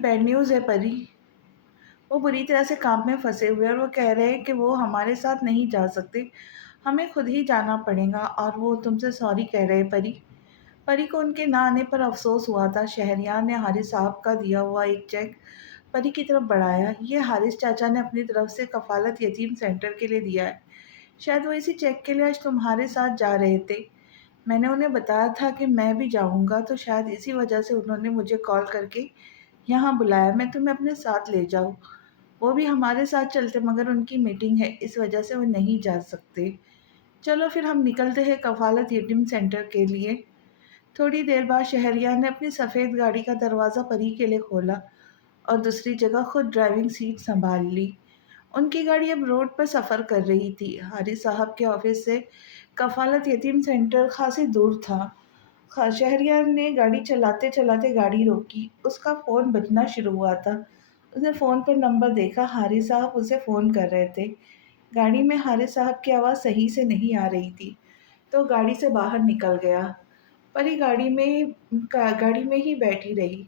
Bad news है परी। वो बुरी तरह से काम में फंसे हुए हैं और वो कह रहे हैं कि वो हमारे साथ नहीं जा सकते। हमें खुद ही जाना पड़ेगा और वो तुमसे सॉरी कह रहे हैं परी। परी को उनके ना आने पर अफसोस हुआ था। शहरयार ने हारिस साहब का दिया हुआ एक चेक परी की तरफ बढ़ाया। ये हारिस चाचा ने अपनी तरफ से कफालत यतीम सेंटर के लिए दिया है। शायद वो इसी चेक के लिए आज तुम्हारे साथ जा रहे थे। मैंने उन्हें बताया था कि मैं भी जाऊंगा, तो शायद इसी वजह से उन्होंने मुझे कॉल करके यहाँ बुलाया। मैं तुम्हें अपने साथ ले जाऊँ। वो भी हमारे साथ चलते मगर उनकी मीटिंग है, इस वजह से वो नहीं जा सकते। चलो फिर हम निकलते हैं कफालत यतीम सेंटर के लिए। थोड़ी देर बाद शहरियार ने अपनी सफ़ेद गाड़ी का दरवाज़ा परी के लिए खोला और दूसरी जगह खुद ड्राइविंग सीट संभाल ली। उनकी गाड़ी अब रोड पर सफ़र कर रही थी। हारिस साहब के ऑफिस से कफालत यतीम सेंटर खासी दूर था। शहरियार ने गाड़ी चलाते चलाते गाड़ी रोकी। उसका फ़ोन बजना शुरू हुआ था। उसने फ़ोन पर नंबर देखा। हारिस साहब उसे फ़ोन कर रहे थे। गाड़ी में हारिस साहब की आवाज़ सही से नहीं आ रही थी, तो गाड़ी से बाहर निकल गया। परी गाड़ी में ही बैठी रही।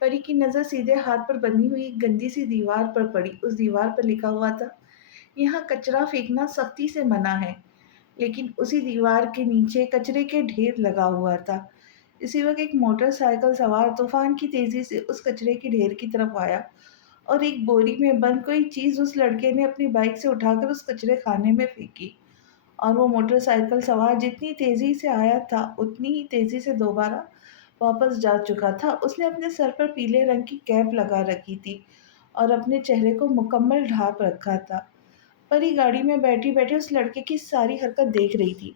परी की नज़र सीधे हाथ पर बनी हुई एक गंदी सी दीवार पर पड़ी। उस दीवार पर लिखा हुआ था, यहाँ कचरा फेंकना सख्ती से मना है। लेकिन उसी दीवार के नीचे कचरे के ढेर लगा हुआ था। इसी वक्त एक मोटरसाइकिल सवार तूफान की तेजी से उस कचरे के ढेर की तरफ आया और एक बोरी में बंद कोई चीज उस लड़के ने अपनी बाइक से उठाकर उस कचरे खाने में फेंकी। और वो मोटरसाइकिल सवार जितनी तेजी से आया था उतनी ही तेजी से दोबारा वापस जा चुका था। उसने अपने सर पर पीले रंग की कैप लगा रखी थी और अपने चेहरे को मुकम्मल ढांप रखा था। परी गाड़ी में बैठी बैठी उस लड़के की सारी हरकत देख रही थी।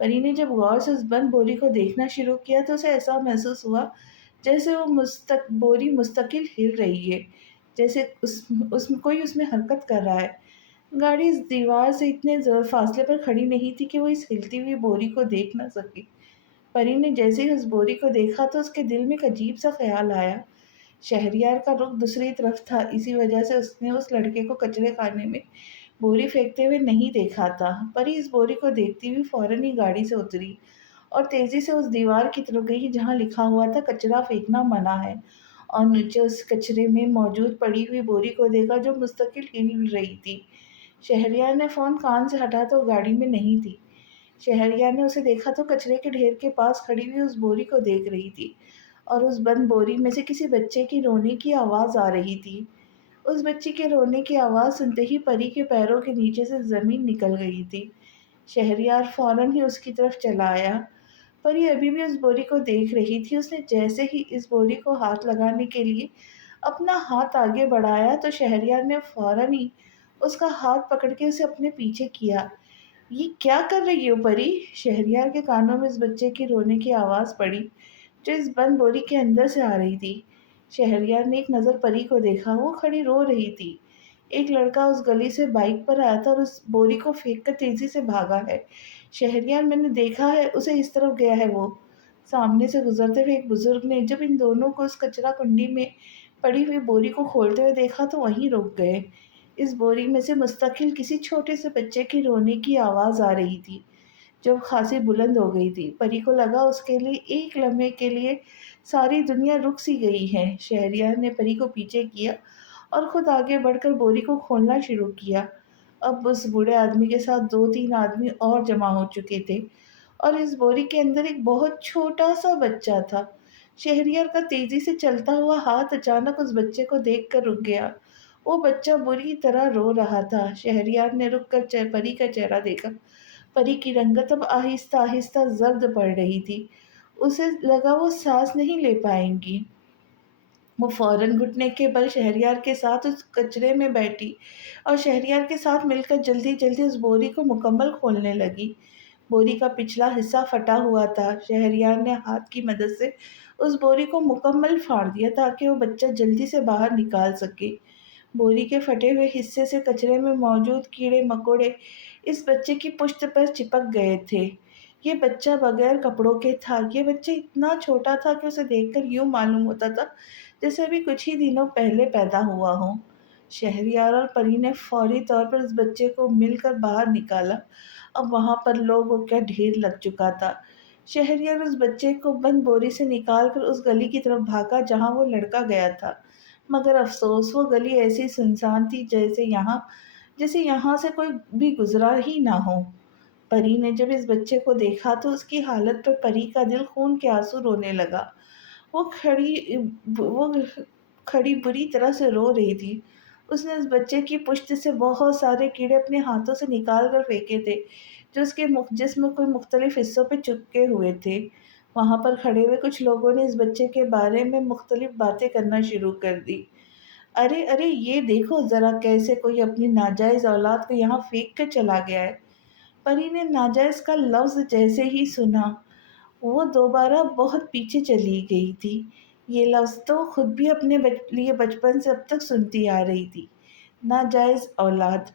परी ने जब गौर से उस बंद बोरी को देखना शुरू किया तो उसे ऐसा महसूस हुआ जैसे वो बोरी मुस्तकिल हिल रही है, जैसे कोई उसमें हरकत कर रहा है। गाड़ी इस दीवार से इतने फासले पर खड़ी नहीं थी कि वो इस हिलती हुई बोरी को देख न सके। परी ने जैसे ही उस बोरी को देखा तो उसके दिल में एक अजीब सा ख्याल आया। शहरियार का रुख दूसरी तरफ था, इसी वजह से उसने उस लड़के को कचरे खाने में बोरी फेंकते हुए नहीं देखा था। परी इस बोरी को देखती हुई फौरन ही गाड़ी से उतरी और तेजी से उस दीवार की तरफ गई जहां लिखा हुआ था, कचरा फेंकना मना है। और नीचे उस कचरे में मौजूद पड़ी हुई बोरी को देखा जो मुस्तकिल हिल रही थी। शहरियार ने फोन कान से हटा तो गाड़ी में नहीं थी। शहरियार ने उसे देखा तो कचरे के ढेर के पास खड़ी हुई उस बोरी को देख रही थी और उस बंद बोरी में से किसी बच्चे की रोने की आवाज आ रही थी। उस बच्ची के रोने की आवाज़ सुनते ही परी के पैरों के नीचे से ज़मीन निकल गई थी। शहरयार फ़ौरन ही उसकी तरफ चला आया। परी अभी भी उस बोरी को देख रही थी। उसने जैसे ही इस बोरी को हाथ लगाने के लिए अपना हाथ आगे बढ़ाया तो शहरयार ने फ़ौरन ही उसका हाथ पकड़ के उसे अपने पीछे किया। ये क्या कर रही हो परी? शहरयार के कानों में इस बच्चे की रोने की आवाज़ पड़ी जो इस बंद बोरी के अंदर से आ रही थी। शहरयार ने एक नज़र परी को देखा। वो खड़ी रो रही थी। एक लड़का उस गली से बाइक पर आया था और उस बोरी को फेंक कर तेजी से भागा है। शहरयार, मैंने देखा है, उसे इस तरफ गया है वो। सामने से गुजरते हुए एक बुजुर्ग ने जब इन दोनों को उस कचरा कुंडी में पड़ी हुई बोरी को खोलते हुए देखा तो वहीं रुक गए। इस बोरी में से मुस्तकिल किसी छोटे से बच्चे की रोने की आवाज़ आ रही थी जो खासी बुलंद हो गई थी। परी को लगा उसके लिए एक लम्हे के लिए सारी दुनिया रुक सी गई है। शहरयार ने परी को पीछे किया और खुद आगे बढ़कर बोरी को खोलना शुरू किया। अब उस बूढ़े आदमी के साथ 2-3 आदमी और जमा हो चुके थे और इस बोरी के अंदर एक बहुत छोटा सा बच्चा था। शहरयार का तेजी से चलता हुआ हाथ अचानक उस बच्चे को देखकर रुक गया। वो बच्चा बुरी तरह रो रहा था। शहरयार ने रुक कर परी का चेहरा देखा। परी की रंगत अब आहिस्ता आहिस्ता जर्द पड़ रही थी। उसे लगा वो सांस नहीं ले पाएंगी। वो फौरन घुटने के बल शहरयार के साथ उस कचरे में बैठी और शहरयार के साथ मिलकर जल्दी जल्दी उस बोरी को मुकम्मल खोलने लगी। बोरी का पिछला हिस्सा फटा हुआ था। शहरयार ने हाथ की मदद से उस बोरी को मुकम्मल फाड़ दिया ताकि वो बच्चा जल्दी से बाहर निकाल सके। बोरी के फटे हुए हिस्से से कचरे में मौजूद कीड़े मकोड़े इस बच्चे की पुश्त पर चिपक गए थे। ये बच्चा बगैर कपड़ों के था। ये बच्चा इतना छोटा था कि उसे देखकर यूं मालूम होता था जैसे अभी कुछ ही दिनों पहले पैदा हुआ हो। शहरयार और परी ने फौरी तौर पर उस बच्चे को मिलकर बाहर निकाला। अब वहां पर लोगों का ढेर लग चुका था। शहरयार उस बच्चे को बंद बोरी से निकालकर उस गली की तरफ भागा जहां वो लड़का गया था। मगर अफ़सोस वो गली ऐसी सुनसान थी जैसे यहाँ से कोई भी गुज़रा ही ना हो। परी ने जब इस बच्चे को देखा तो उसकी हालत पर परी का दिल खून के आँसू रोने लगा। वो वो खड़ी बुरी तरह से रो रही थी। उसने उस बच्चे की पुश्त से बहुत सारे कीड़े अपने हाथों से निकाल कर फेंके थे, जो उसके जिस्म के मुख्तलिफ हिस्सों पे चिपके हुए थे। वहाँ पर खड़े हुए कुछ लोगों ने इस बच्चे के बारे में मुख्तलिफ बातें करना शुरू कर दी। अरे अरे, ये देखो ज़रा कैसे कोई अपनी नाजायज़ औलाद को यहाँ फेंक कर चला गया है। परी ने नाजायज़ का लफ्ज़ जैसे ही सुना, वो दोबारा बहुत पीछे चली गई थी। ये लफ्ज़ तो खुद भी अपने लिए बचपन से अब तक सुनती आ रही थी। नाजायज़ औलाद।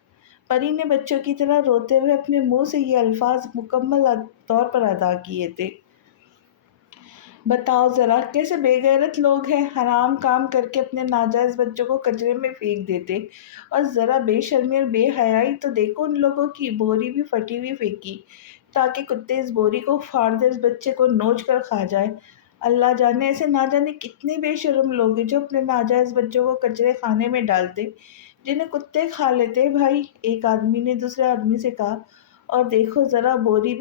परी ने बच्चों की तरह रोते हुए अपने मुंह से ये अल्फाज मुकम्मल तौर पर अदा किए थे। बताओ ज़रा कैसे बेगैरत लोग हैं, हराम काम करके अपने नाजायज़ बच्चों को कचरे में फेंक देते। और ज़रा बेशर्मी और बेहयाई तो देखो उन लोगों की, बोरी भी फटी हुई फेंकी ताकि कुत्ते इस बोरी को फाड़ दे, इस बच्चे को नोच कर खा जाए। अल्लाह जाने ऐसे ना जाने कितने बेशर्म लोग हैं जो अपने नाजायज़ बच्चों को कचरे खाने में डालते, जिन्हें कुत्ते खा लेते भाई, एक आदमी ने दूसरे आदमी से कहा। और देखो ज़रा बोरी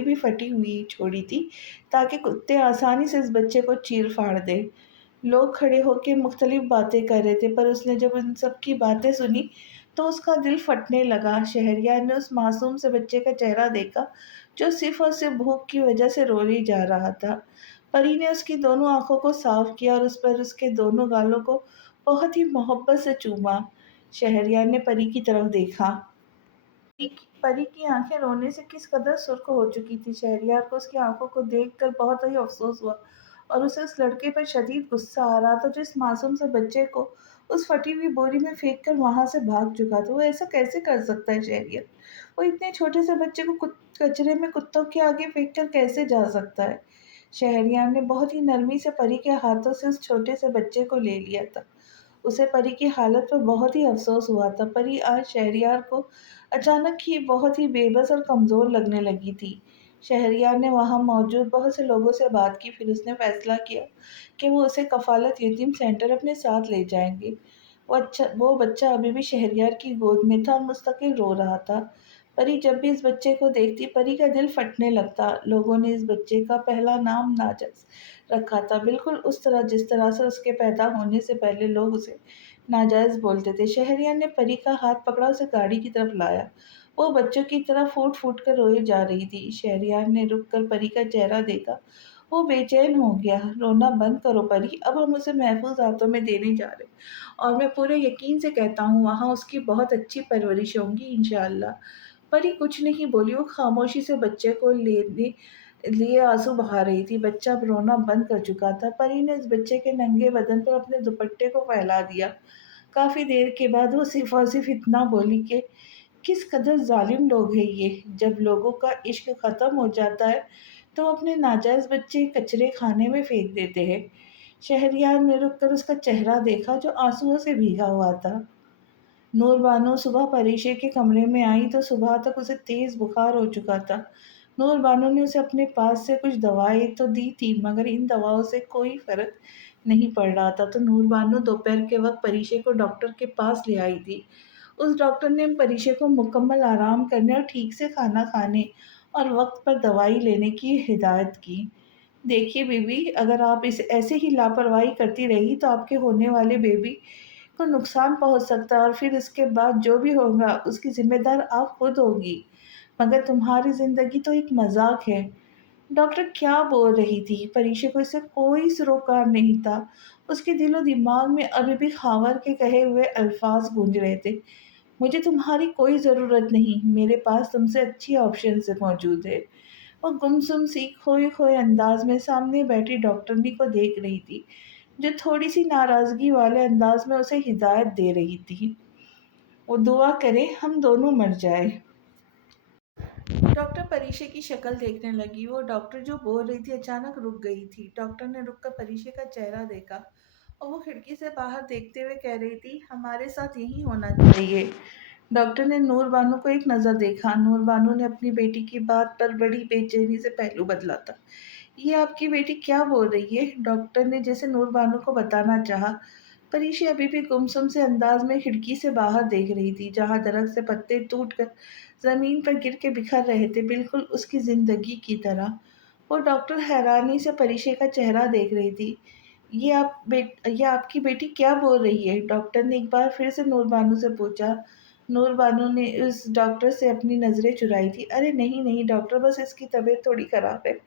भी फटी हुई छोड़ी थी ताकि कुत्ते आसानी से इस बच्चे को चीर-फाड़ दें। लोग खड़े होके मुख्तलिफ बातें कर रहे थे, पर उसने जब उन सब की बातें सुनी, तो उसका दिल फटने लगा। शहरयार ने उस मासूम से बच्चे का चेहरा देखा, जो सिर्फ़ और सिर्फ़ भूख की वजह से रोने जा रहा था। परी ने उसकी दोनों आँखों को साफ़ किया और उस पर उसके दोनों गालों को बहुत ही मोहब्बत से चूमा। शहरयार ने परी की तरफ देखा। परी की आंखें रोने से किस कदर सुर्ख हो चुकी थी। शहरयार को उसकी आंखों को देखकर बहुत ही अफसोस हुआ और उसे उस लड़के पर शदीद गुस्सा आ रहा था जो इस मासूम से बच्चे को उस फटी हुई बोरी में फेंक कर वहां से भाग चुका था। वो ऐसा कैसे कर सकता है शहरयार? वो इतने छोटे से बच्चे को कचरे में कुत्तों के आगे फेंक कर कैसे जा सकता है? शहरयार ने बहुत ही नरमी से परी के हाथों से उस छोटे से बच्चे को ले लिया था। उसे परी की हालत पर बहुत ही अफ़सोस हुआ था। परी आज शहरयार को अचानक ही बहुत ही बेबस और कमज़ोर लगने लगी थी। शहरयार ने वहाँ मौजूद बहुत से लोगों से बात की, फिर उसने फ़ैसला किया कि वो उसे कफ़ालत यतीम सेंटर अपने साथ ले जाएँगे। वो बच्चा अभी भी शहरयार की गोद में था और मुस्तकिल रो रहा था। परी जब भी इस बच्चे को देखती, परी का दिल फटने लगता। लोगों ने इस बच्चे का पहला नाम नाज़ रखा था, बिल्कुल उस तरह जिस तरह से उसके पैदा होने से पहले लोग उसे नाजायज़ बोलते थे। शहरयार ने परी का हाथ पकड़ा, उसे गाड़ी की तरफ लाया। वो बच्चों की तरह फूट-फूट कर रोए जा रही थी। शहरयार ने रुक कर परी का चेहरा देखा। वो बेचैन हो गया। रोना बंद करो परी, अब हम उसे महफ़ूज़ हाथों में देने जा रहे हैं और मैं पूरे यकीन से कहता हूँ वहाँ उसकी बहुत अच्छी परवरिश होगी इंशाअल्लाह। परी कुछ नहीं बोली, वो खामोशी से बच्चे को लेने लिए आँसू बहा रही थी। बच्चा अब रोना बंद कर चुका था। परी ने उस बच्चे के नंगे बदन पर अपने दुपट्टे को फैला दिया। काफ़ी देर के बाद वो सिर्फ़ और सिर्फ़ इतना बोली कि किस कदर ज़ालिम लोग हैं ये। जब लोगों का इश्क ख़त्म हो जाता है, तो अपने नाजायज़ बच्चे कचरे खाने में फेंक देते हैं। शहरयार ने रुक कर उसका चेहरा देखा जो आँसुओं से भीगा हुआ था। नूर बानो सुबह परीशे के कमरे में आई तो सुबह तक उसे तेज़ बुखार हो चुका था। नूर बानो ने उसे अपने पास से कुछ दवाएँ तो दी थी, मगर इन दवाओं से कोई फ़र्क नहीं पड़ रहा था। तो नूर बानो दोपहर के वक़्त परीशे को डॉक्टर के पास ले आई थी। उस डॉक्टर ने परीशे को मुकम्मल आराम करने और ठीक से खाना खाने और वक़्त पर दवाई लेने की हिदायत की। देखिए बीवी, अगर आप इस ऐसे ही लापरवाही करती रही तो आपके होने वाले बेबी को नुकसान पहुँच सकता है और फिर इसके बाद जो भी होगा उसकी ज़िम्मेदार आप खुद होगी। मगर तुम्हारी ज़िंदगी तो एक मज़ाक है। डॉक्टर क्या बोल रही थी? परीक्षा को इससे कोई सरोकार नहीं था। उसके दिलो-दिमाग में अभी भी खावर के कहे हुए अल्फ़ाज़ गूंज रहे थे। मुझे तुम्हारी कोई ज़रूरत नहीं, मेरे पास तुमसे अच्छी ऑप्शंस मौजूद है। वो गुमसुम सी खोए-खोए अंदाज़ में सामने बैठी डॉक्टरनी को देख रही थी, जो थोड़ी-सी नाराज़गी वाले अंदाज़ में उसे हिदायत दे रही थी। वो दुआ करे हम दोनों मर जाएँ। डॉक्टर परीक्षे की शक्ल देखने लगी। वो डॉक्टर जो बोल रही थी अचानक रुक गई थी। डॉक्टर ने रुककर परीक्षे का चेहरा देखा और वो खिड़की से बाहर देखते हुए कह रही थी, हमारे साथ यही होना चाहिए। डॉक्टर ने नूर बानो को एक नज़र देखा। नूर बानो ने अपनी बेटी की बात पर बड़ी बेचैनी से पहलू बदला था। ये आपकी बेटी क्या बोल रही है? डॉक्टर ने जैसे नूर बानो को बताना चाहा, पर ईशा अभी भी गुमसुम से अंदाज में खिड़की से बाहर देख रही थी, जहां दरख्त से पत्ते टूटकर जमीन पर गिर के बिखर रहे थे, बिल्कुल उसकी जिंदगी की तरह। वो डॉक्टर हैरानी से परीक्षे का चेहरा देख रही थी। ये आपकी बेटी क्या बोल रही है? डॉक्टर ने एक बार फिर से नूर बानो से पूछा। नूर बानो ने उस डॉक्टर से अपनी नजरें चुराई थी। अरे नहीं नहीं डॉक्टर, बस इसकी तबीयत थोड़ी खराब है,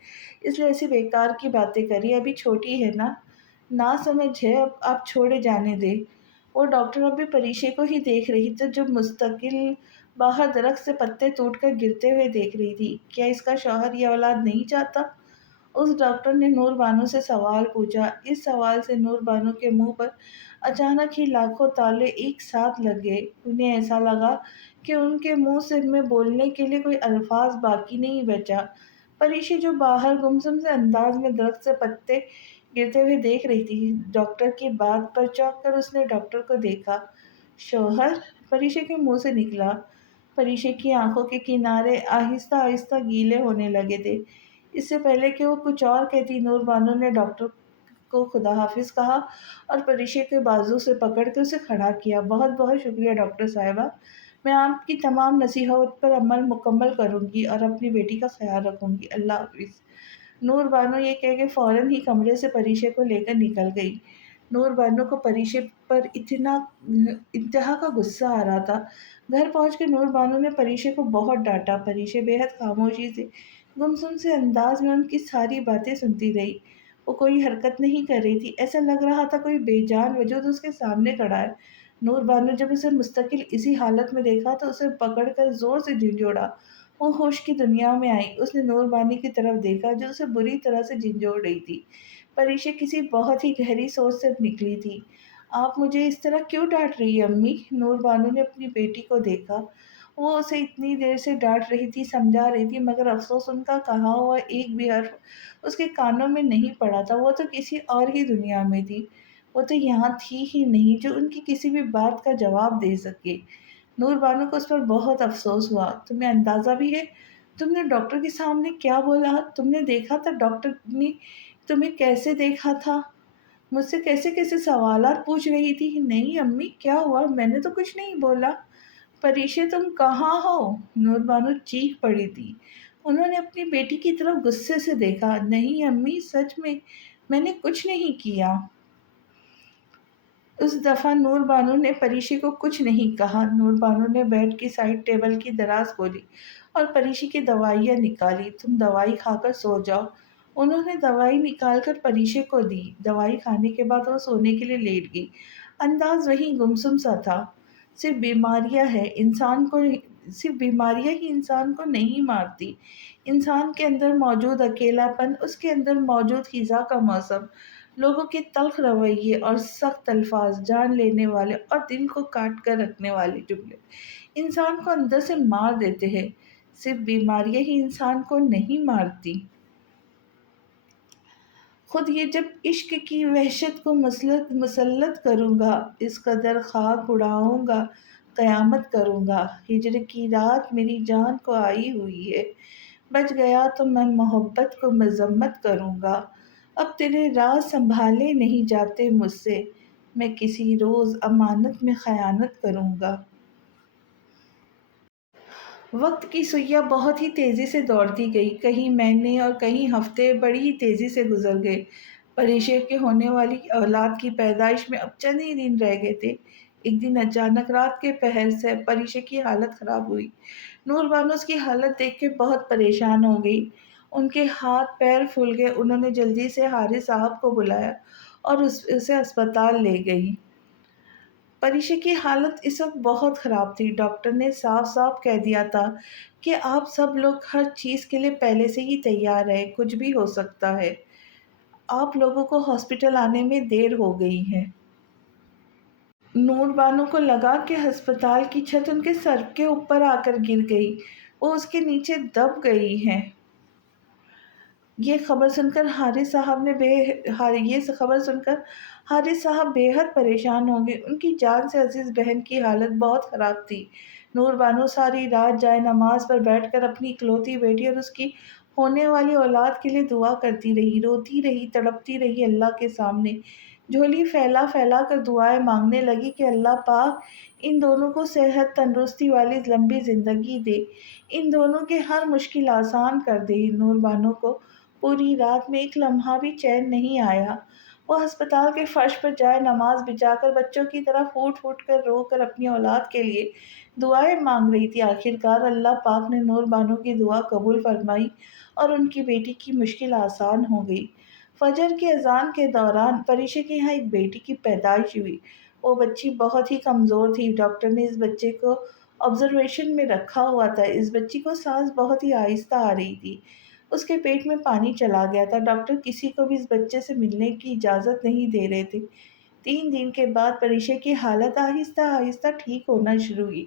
इसलिए ऐसी बेकार की बातें करी, अभी छोटी है ना, ना समझ है, अब आप छोड़े जाने दे। वो डॉक्टर अभी परीक्षे को ही देख रही थी, जो मुस्तकिल बाहर दरख्त से पत्ते टूटकर गिरते हुए देख रही थी। क्या इसका शौहर ये औलाद नहीं चाहता? उस डॉक्टर ने नूर बानो से सवाल पूछा। इस सवाल से नूर बानो के मुंह पर अचानक ही लाखों ताले एक साथ लग गए। उन्हें ऐसा लगा कि उनके मुंह से में बोलने के लिए कोई अल्फाज बाकी नहीं बचा। परीक्षे जो बाहर गुमसुम से अंदाज में दरख्त से पत्ते गिरते हुए देख रही थी, डॉक्टर की बात पर चौंक कर उसने डॉक्टर को देखा। शौहर? परीक्षे के मुंह से निकला। परीक्षे की आंखों के किनारे आहिस्ता आहिस्ता गीले होने लगे थे। इससे पहले कि वो कुछ और कहती, नूर बानो ने डॉक्टर को खुदा हाफिज कहा और परीक्षे के बाजू से पकड़ के उसे खड़ा किया। बहुत बहुत शुक्रिया डॉक्टर साहिबा, मैं आपकी तमाम नसीहत पर अमल मुकम्मल करूंगी और अपनी बेटी का ख्याल रखूंगी। अल्लाह हाफिज। नूर बानो ये कह के फौरन ही कमरे से परीक्षे को लेकर निकल गई। नूर बानो को परीक्षे पर इतना इंतहा का गुस्सा आ रहा था। घर पहुंच के नूर बानो ने परीक्षे को बहुत डांटा। परीक्षे बेहद खामोशी से गुमसुम से अंदाज में उनकी सारी बातें सुनती रही। वो कोई हरकत नहीं कर रही थी, ऐसा लग रहा था कोई बेजान वजूद उसके सामने खड़ा है। नूर बानो जब उसे मुस्तकिल इसी हालत में देखा तो उसे पकड़कर जोर से झिंझोड़ा। वो होश की दुनिया में आई। उसने नूर बानी की तरफ देखा, जो उसे बुरी तरह से झिंझोड़ रही थी। परीक्षा किसी बहुत ही गहरी सोच से निकली थी। आप मुझे इस तरह क्यों डांट रही है अम्मी? नूर बानो ने अपनी बेटी को देखा। वो उसे इतनी देर से डांट रही थी, समझा रही थी, मगर अफसोस उनका कहा हुआ एक भी हर्फ उसके कानों में नहीं पड़ा था। वो तो किसी और ही दुनिया में थी। वो तो यहाँ थी ही नहीं जो उनकी किसी भी बात का जवाब दे सके। नूर बानो को उस पर बहुत अफसोस हुआ। तुम्हें अंदाजा भी है तुमने डॉक्टर के सामने क्या बोला? तुमने देखा था डॉक्टर ने तुम्हें कैसे देखा था? मुझसे कैसे कैसे सवालात पूछ रही थी। नहीं अम्मी, क्या हुआ? मैंने तो कुछ नहीं बोला। परीक्षे तुम कहाँ हो? नूर बानो चीख पड़ी थी। उन्होंने अपनी बेटी की तरफ गुस्से से देखा। नहीं अम्मी, सच में मैंने कुछ नहीं किया। उस दफा नूर बानो ने परीक्षी को कुछ नहीं कहा। नूर बानो ने बेड की साइड टेबल की दराज खोली और परीक्षी की दवाइयाँ निकाली। तुम दवाई खाकर सो जाओ। उन्होंने दवाई निकालकर परीक्षी को दी। दवाई खाने के बाद वो सोने के लिए लेट गई। अंदाज वही गुमसुम सा था। सिर्फ बीमारियां है इंसान को सिर्फ बीमारियां ही इंसान को नहीं मारती। इंसान के अंदर मौजूद अकेलापन, उसके अंदर मौजूद खिजा का मौसम, लोगों के तल्ख रवैये और सख्त अल्फाज, जान लेने वाले और दिल को काट कर रखने वाले जुमले इंसान को अंदर से मार देते हैं। सिर्फ बीमारियां ही इंसान को नहीं मारती। खुद ये जब इश्क की वहशत को मुसल्लत करूँगा, इस कदर खाक उड़ाऊँगा, क़यामत करूँगा। हिज्र की रात मेरी जान को आई हुई है, बच गया तो मैं मोहब्बत को मज़म्मत करूँगा। अब तेरे राज संभाले नहीं जाते मुझसे, मैं किसी रोज़ अमानत में ख़यानत करूँगा। वक्त की सुइयां बहुत ही तेजी से दौड़ती गई। कहीं महीने और कहीं हफ्ते बड़ी ही तेजी से गुजर गए। परीक्षा के होने वाली औलाद की पैदाइश में अब चंद ही दिन रह गए थे। एक दिन अचानक रात के पहर से परीक्षा की हालत खराब हुई। नूर बानो उसकी हालत देख के बहुत परेशान हो गई। उनके हाथ पैर फूल गए। उन्होंने जल्दी से हारिस साहब को बुलाया और उसे अस्पताल ले गई। परीक्षा की हालत इस वक्त बहुत ख़राब थी। डॉक्टर ने साफ साफ कह दिया था कि आप सब लोग हर चीज़ के लिए पहले से ही तैयार हैं, कुछ भी हो सकता है। आप लोगों को हॉस्पिटल आने में देर हो गई है। नूर बानो को लगा कि अस्पताल की छत उनके सर के ऊपर आकर गिर गई। वो उसके नीचे दब गई हैं। ये खबर सुनकर हारिस साहब ने बे हार ये खबर सुनकर हारिस साहब बेहद परेशान हो गए। उनकी जान से अजीज बहन की हालत बहुत ख़राब थी। नूर बानो सारी रात जाए नमाज पर बैठकर अपनी इकलौती बेटी और उसकी ہونے والی اولاد کے لیے دعا کرتی رہی، روتی رہی، تڑپتی رہی اللہ کے سامنے، جھولی پھیلا پھیلا کر دعائیں مانگنے لگی کہ اللہ پاک ان دونوں کو صحت تندرستی والی لمبی زندگی دے، ان دونوں کے ہر مشکل آسان کر دے۔ نور بانو کو پوری رات میں ایک لمحہ بھی چین نہیں آیا۔ وہ ہسپتال کے فرش پر جائے نماز بچھا کر بچوں کی طرح پھوٹ پھوٹ کر رو کر اپنی اولاد کے لیے دعائیں مانگ رہی تھی۔ آخرکار اللہ پاک نے نور بانو کی دعا قبول فرمائی اور ان کی بیٹی کی مشکل آسان ہو گئی۔ فجر کی اذان کے دوران پریشا کے یہاں ایک بیٹی کی پیدائش ہوئی۔ وہ بچی بہت ہی کمزور تھی۔ ڈاکٹر نے اس بچے کو آبزرویشن میں رکھا ہوا تھا۔ اس بچی کو سانس بہت ہی آہستہ آ رہی تھی۔ اس کے پیٹ میں پانی چلا گیا تھا۔ ڈاکٹر کسی کو بھی اس بچے سے ملنے کی اجازت نہیں دے رہے تھے۔ 3 دن کے بعد پریشا کی حالت آہستہ آہستہ ٹھیک ہونا شروع ہوئی،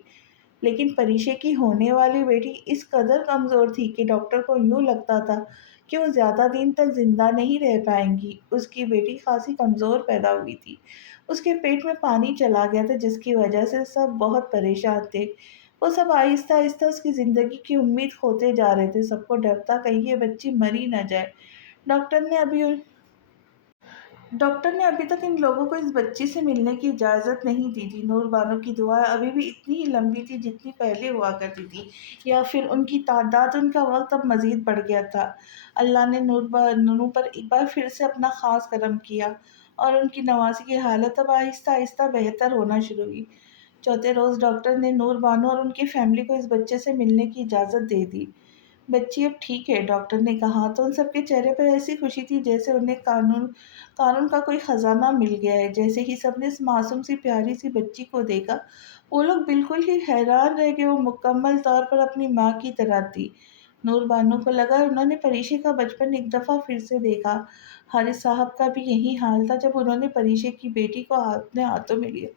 لیکن پریشا کی ہونے والی بیٹی اس قدر کمزور تھی کہ ڈاکٹر کو یوں لگتا تھا کہ وہ زیادہ دن تک زندہ نہیں رہ پائیں گی۔ اس کی بیٹی خاصی کمزور پیدا ہوئی تھی۔ اس کے پیٹ میں پانی چلا گیا تھا جس کی وجہ سے سب بہت پریشان تھے۔ وہ سب آہستہ آہستہ اس کی زندگی کی امید کھوتے جا رہے تھے۔ سب کو ڈر تھا کہیں یہ بچی مر ہی نہ جائے۔ ڈاکٹر نے ابھی ڈاکٹر نے ابھی تک ان لوگوں کو اس بچی سے ملنے کی اجازت نہیں دی تھی۔ نور بانو کی دعائیں ابھی بھی اتنی ہی لمبی تھی جتنی پہلے ہوا کرتی تھی، یا پھر ان کی تعداد، ان کا وقت اب مزید بڑھ گیا تھا۔ اللہ نے نور بانو پر ایک بار پھر سے اپنا خاص کرم کیا اور ان کی نوازی کی حالت اب آہستہ آہستہ بہتر ہونا شروع ہوئی۔ چوتھے روز ڈاکٹر نے نور بانو اور ان کی فیملی کو اس بچے سے ملنے کی اجازت دے دی۔ بچی اب ٹھیک ہے، ڈاکٹر نے کہا تو ان سب کے چہرے پر ایسی خوشی تھی جیسے انہیں قانون کا کوئی خزانہ مل گیا ہے۔ جیسے ہی سب نے اس معصوم سی پیاری سی بچی کو دیکھا، وہ لوگ بالکل ہی حیران رہ گئے۔ وہ مکمل طور پر اپنی ماں کی طرح تھی۔ نور بانو کو لگا انہوں نے پریشا کا بچپن ایک دفعہ پھر سے دیکھا۔ حارث صاحب کا بھی یہی حال تھا جب انہوں نے پریشا کی بیٹی کو اپنے ہاتھوں میں لیا۔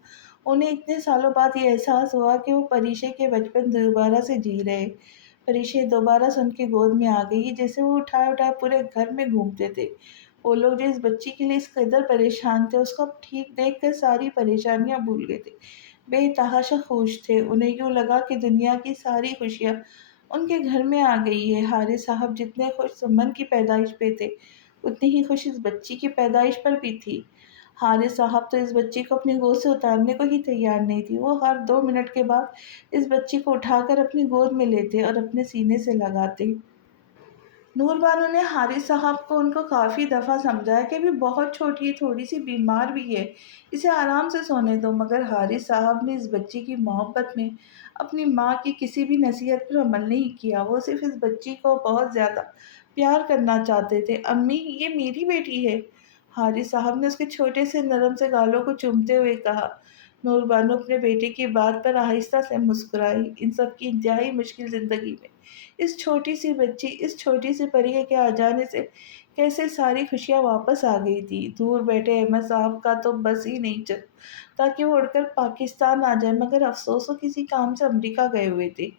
انہیں اتنے سالوں بعد یہ احساس ہوا کہ وہ پریشا کے بچپن دوبارہ سے جی رہے۔ پریشا دوبارہ سے ان کی گود میں آ گئی، جیسے وہ اٹھائے اٹھائے پورے گھر میں گھومتے تھے۔ وہ لوگ جو اس بچی کے لیے اس قدر پریشان تھے، اس کو اب ٹھیک دیکھ کر ساری پریشانیاں بھول گئے تھے، بے تحاشا خوش تھے۔ انہیں یوں لگا کہ دنیا کی ساری خوشیاں ان کے گھر میں آ گئی ہے۔ حارث صاحب جتنے خوش سمن کی پیدائش پہ تھے، اتنی ہی خوش اس بچی کی پیدائش پر بھی تھی۔ حارث صاحب تو اس بچی کو اپنی گود سے اتارنے کو ہی تیار نہیں تھی۔ وہ ہر 2 منٹ کے بعد اس بچی کو اٹھا کر اپنی گود میں لیتے اور اپنے سینے سے لگاتے۔ نور بانو نے حارث صاحب کو ان کو کافی دفعہ سمجھایا کہ ابھی بہت چھوٹی ہے، تھوڑی سی بیمار بھی ہے، اسے آرام سے سونے دو، مگر حارث صاحب نے اس بچی کی محبت میں اپنی ماں کی کسی بھی نصیحت پر عمل نہیں کیا۔ وہ صرف اس بچی کو بہت زیادہ پیار کرنا چاہتے تھے۔ امی، یہ میری بیٹی ہے، حارث صاحب نے اس کے چھوٹے سے نرم سے گالوں کو چومتے ہوئے کہا۔ نور بانو اپنے بیٹے کی بات پر آہستہ سے مسکرائی۔ ان سب کی انتہائی مشکل زندگی میں اس چھوٹی سی بچی، اس چھوٹی سی پری کے آ جانے سے کیسے ساری خوشیاں واپس آ گئی تھی۔ دور بیٹھے احمد صاحب کا تو بس ہی نہیں چل تاکہ وہ اڑ کر پاکستان آ جائے، مگر افسوس وہ کسی کام سے امریکہ گئے ہوئے تھے۔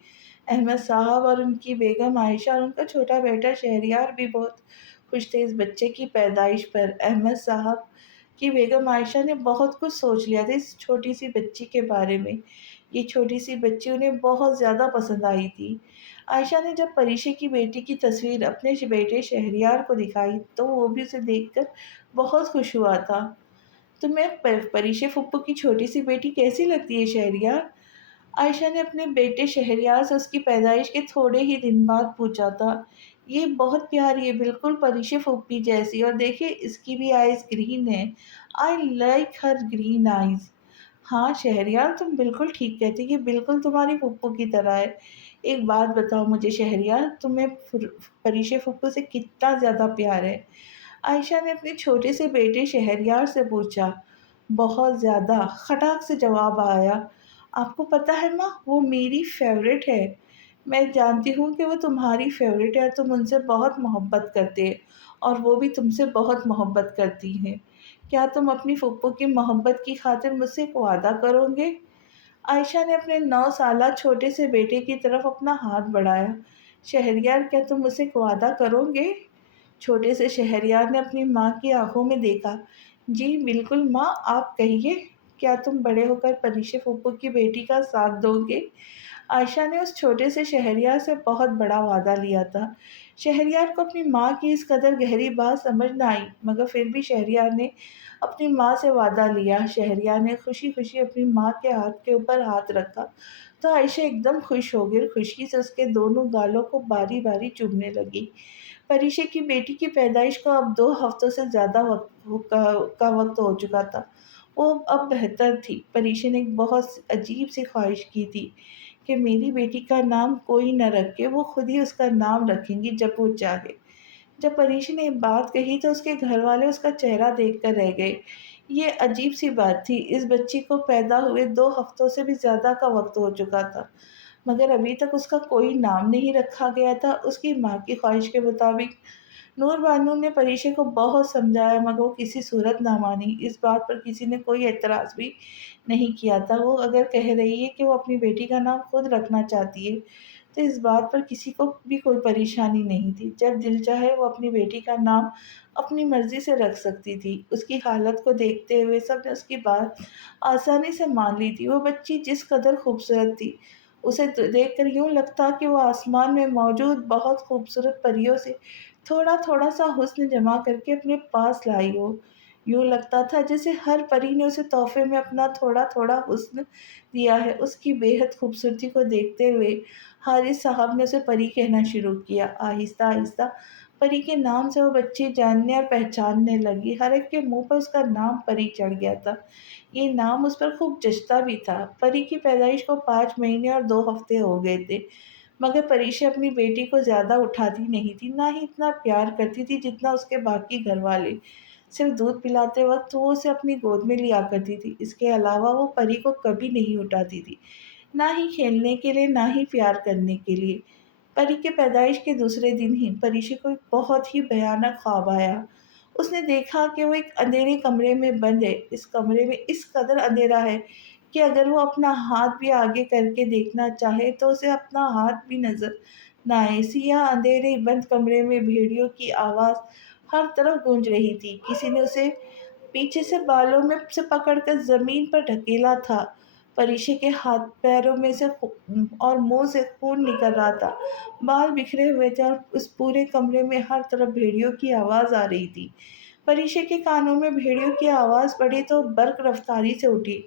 احمد صاحب اور ان کی بیگم عائشہ اور ان کا چھوٹا بیٹا شہریار بھی بہت خوش تھے اس بچے کی پیدائش پر۔ احمد صاحب کی بیگم عائشہ نے بہت کچھ سوچ لیا تھا اس چھوٹی سی بچی کے بارے میں۔ یہ چھوٹی سی بچی انہیں بہت زیادہ پسند آئی تھی۔ عائشہ نے جب پریشا کی بیٹی کی تصویر اپنے بیٹے شہریار کو دکھائی تو وہ بھی اسے دیکھ کر بہت خوش ہوا تھا۔ تمہیں پریشا پھپھو کی چھوٹی سی بیٹی کیسی لگتی ہے شہریار؟ عائشہ نے اپنے بیٹے شہریار سے اس کی پیدائش کے تھوڑے ہی دن بعد پوچھا تھا۔ یہ بہت پیاری ہے، بالکل پریشا پھوپھی جیسی، اور دیکھیں اس کی بھی آئیز گرین ہے۔ I like her green eyes. ہاں شہریار، تم بالکل ٹھیک کہتے، یہ بالکل تمہاری پھپھو کی طرح ہے۔ ایک بات بتاؤ مجھے شہریار، تمہیں پریشا پھپھو سے کتنا زیادہ پیار ہے؟ عائشہ نے اپنے چھوٹے سے بیٹے شہریار سے پوچھا۔ بہت زیادہ، کھٹاک سے جواب آیا۔ آپ کو پتہ ہے ماں، وہ میری فیورٹ ہے۔ میں جانتی ہوں کہ وہ تمہاری فیورٹ ہے اور تم ان سے بہت محبت کرتے، اور وہ بھی تم سے بہت محبت کرتی ہیں۔ کیا تم اپنی پھپھو کی محبت کی خاطر مجھ سے ایک وعدہ کرو گے؟ عائشہ نے اپنے 9 سالہ چھوٹے سے بیٹے کی طرف اپنا ہاتھ بڑھایا۔ شہریار، کیا تم مجھ سے ایک وعدہ کرو گے؟ چھوٹے سے شہریار نے اپنی ماں کی آنکھوں میں دیکھا۔ جی بالکل ماں، آپ کہیے، کیا تم بڑے ہو کر پریشا پھپھو کی بیٹی کا ساتھ دو گے؟ عائشہ نے اس چھوٹے سے شہریار سے بہت بڑا وعدہ لیا تھا۔ شہریار کو اپنی ماں کی اس قدر گہری بات سمجھ نہ آئی، مگر پھر بھی شہریار نے اپنی ماں سے وعدہ لیا۔ شہریار نے خوشی خوشی اپنی ماں کے ہاتھ کے اوپر ہاتھ رکھا تو عائشہ ایک دم خوش ہو گئی اور خوشی سے اس کے دونوں گالوں کو باری باری چومنے لگی۔ پریشے کی بیٹی کی پیدائش کو اب 2 ہفتوں سے زیادہ کا وقت ہو چکا تھا۔ وہ اب بہتر تھی۔ پریشے نے ایک بہت عجیب سی خواہش کی تھی کہ میری بیٹی کا نام کوئی نہ رکھے، وہ خود ہی اس کا نام رکھیں گی جب وہ چاہے۔ جب پریشی نے یہ بات کہی تو اس کے گھر والے اس کا چہرہ دیکھ کر رہ گئے۔ یہ عجیب سی بات تھی، اس بچی کو پیدا ہوئے 2 ہفتوں سے بھی زیادہ کا وقت ہو چکا تھا، مگر ابھی تک اس کا کوئی نام نہیں رکھا گیا تھا۔ اس کی ماں کی خواہش کے مطابق نور بانو نے پریشے کو بہت سمجھایا، مگر وہ کسی صورت نہ مانی۔ اس بات پر کسی نے کوئی اعتراض بھی نہیں کیا تھا۔ وہ اگر کہہ رہی ہے کہ وہ اپنی بیٹی کا نام خود رکھنا چاہتی ہے تو اس بات پر کسی کو بھی کوئی پریشانی نہیں تھی۔ جب دل چاہے وہ اپنی بیٹی کا نام اپنی مرضی سے رکھ سکتی تھی۔ اس کی حالت کو دیکھتے ہوئے سب نے اس کی بات آسانی سے مان لی تھی۔ وہ بچی جس قدر خوبصورت تھی، اسے دیکھ کر یوں لگتا کہ وہ آسمان میں موجود بہت خوبصورت پریوں سے تھوڑا تھوڑا سا حسن جمع کر کے اپنے پاس لائی ہو۔ یوں لگتا تھا جیسے ہر پری نے اسے تحفے میں اپنا تھوڑا تھوڑا حسن دیا ہے۔ اس کی بے حد خوبصورتی کو دیکھتے ہوئے حارث صاحب نے اسے پری کہنا شروع کیا۔ آہستہ آہستہ پری کے نام سے وہ بچی جاننے اور پہچاننے لگی۔ ہر ایک کے منہ پر اس کا نام پری چڑھ گیا تھا۔ یہ نام اس پر خوب جچتا بھی تھا۔ پری کی پیدائش کو 5 مہینے اور 2 ہفتے ہو گئے تھے، مگر پریشا اپنی بیٹی کو زیادہ اٹھاتی نہیں تھی، نہ ہی اتنا پیار کرتی تھی جتنا اس کے باقی گھر والے۔ صرف دودھ پلاتے وقت وہ اسے اپنی گود میں لیا کرتی تھی، اس کے علاوہ وہ پری کو کبھی نہیں اٹھاتی تھی، نہ ہی کھیلنے کے لیے نہ ہی پیار کرنے کے لیے۔ پری کے پیدائش کے دوسرے دن ہی پریشا کو ایک بہت ہی بھیانک خواب آیا۔ اس نے دیکھا کہ وہ ایک اندھیرے کمرے میں بند ہے۔ اس کمرے میں اس قدر اندھیرا ہے کہ اگر وہ اپنا ہاتھ بھی آگے کر کے دیکھنا چاہے تو اسے اپنا ہاتھ بھی نظر نہ آئے۔ سیاہ اندھیرے بند کمرے میں بھیڑیوں کی آواز ہر طرف گونج رہی تھی۔ کسی نے اسے پیچھے سے بالوں میں سے پکڑ کر زمین پر ڈھکیلا تھا۔ پریشے کے ہاتھ پیروں میں سے اور منہ سے خون نکل رہا تھا، بال بکھرے ہوئے تھے اور اس پورے کمرے میں ہر طرف بھیڑیوں کی آواز آ رہی تھی۔ پریشے کے کانوں میں بھیڑیوں کی آواز پڑی تو برق رفتاری سے اٹھی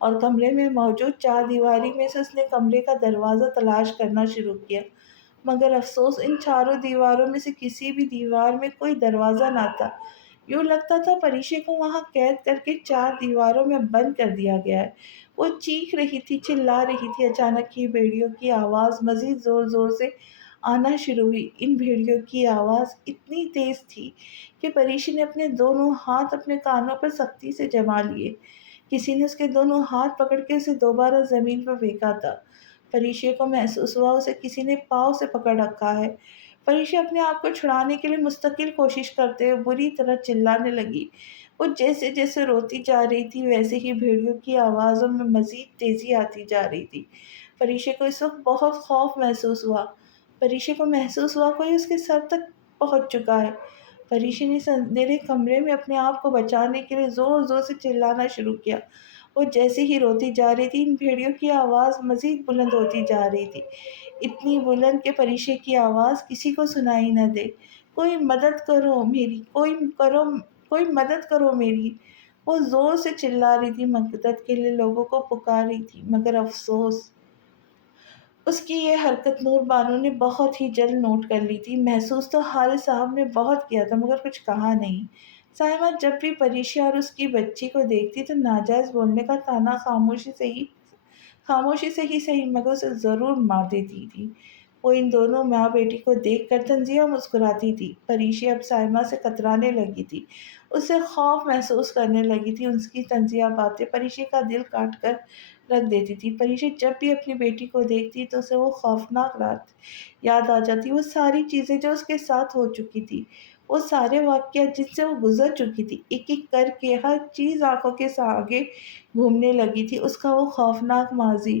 اور کمرے میں موجود 4 دیواری میں سے اس نے کمرے کا دروازہ تلاش کرنا شروع کیا، مگر افسوس ان 4 دیواروں میں سے کسی بھی دیوار میں کوئی دروازہ نہ تھا۔ یوں لگتا تھا پریشے کو وہاں قید کر کے 4 دیواروں میں بند کر دیا گیا ہے۔ وہ چیخ رہی تھی، چلا رہی تھی۔ اچانک ہی بھیڑیوں کی آواز مزید زور زور سے آنا شروع ہوئی۔ ان بھیڑیوں کی آواز اتنی تیز تھی کہ پریشا نے اپنے دونوں ہاتھ اپنے کانوں پر سختی سے جما لیے۔ کسی نے اس کے دونوں ہاتھ پکڑ کے اسے دوبارہ زمین پر پھینکا تھا۔ پریشا کو محسوس ہوا اسے کسی نے پاؤں سے پکڑ رکھا ہے۔ پریشا اپنے آپ کو چھڑانے کے لیے مستقل کوشش کرتے ہوئے بری طرح چلانے لگی۔ وہ جیسے جیسے روتی جا رہی تھی ویسے ہی بھیڑیوں کی آوازوں میں مزید تیزی آتی جا رہی تھی۔ پریشا کو اس وقت بہت خوف محسوس ہوا۔ پریشا کو محسوس ہوا کوئی اس کے سر تک پہنچ چکا ہے۔ پریشا نے اس اندھیرے کمرے میں اپنے آپ کو بچانے کے لیے زور زور سے چلانا شروع کیا۔ وہ جیسے ہی روتی جا رہی تھی ان بھیڑیوں کی آواز مزید بلند ہوتی جا رہی تھی، اتنی بلند کہ پریشا کی آواز کسی کو سنائی نہ دے۔ کوئی مدد کرو میری، کوئی مدد کرو میری۔ وہ زور سے چلا رہی تھی، مدد کے لیے لوگوں کو پکار رہی تھی، مگر افسوس اس کی یہ حرکت نور بانو نے بہت ہی جلد نوٹ کر لی تھی۔ محسوس تو حارث صاحب نے بہت کیا تھا مگر کچھ کہا نہیں۔ صائمہ جب بھی پریشا اور اس کی بچی کو دیکھتی تو ناجائز بولنے کا طعنہ خاموشی سے ہی صحیح مگر اسے ضرور مار دیتی تھی۔ وہ ان دونوں ماں بیٹی کو دیکھ کر طنزیہ مسکراتی تھی۔ پریشا اب صائمہ سے کترانے لگی تھی، اس سے خوف محسوس کرنے لگی تھی۔ اس کی طنزیہ باتیں پریشا کا دل کاٹ کر رکھ دیتی تھی۔ پریشا جب بھی اپنی بیٹی کو دیکھتی تو اسے وہ خوفناک رات یاد آ جاتی، وہ ساری چیزیں جو اس کے ساتھ ہو چکی تھی، وہ سارے واقعات جن سے وہ گزر چکی تھی، ایک ایک کر کے ہر چیز آنکھوں کے آگے گھومنے لگی تھی۔ اس کا وہ خوفناک ماضی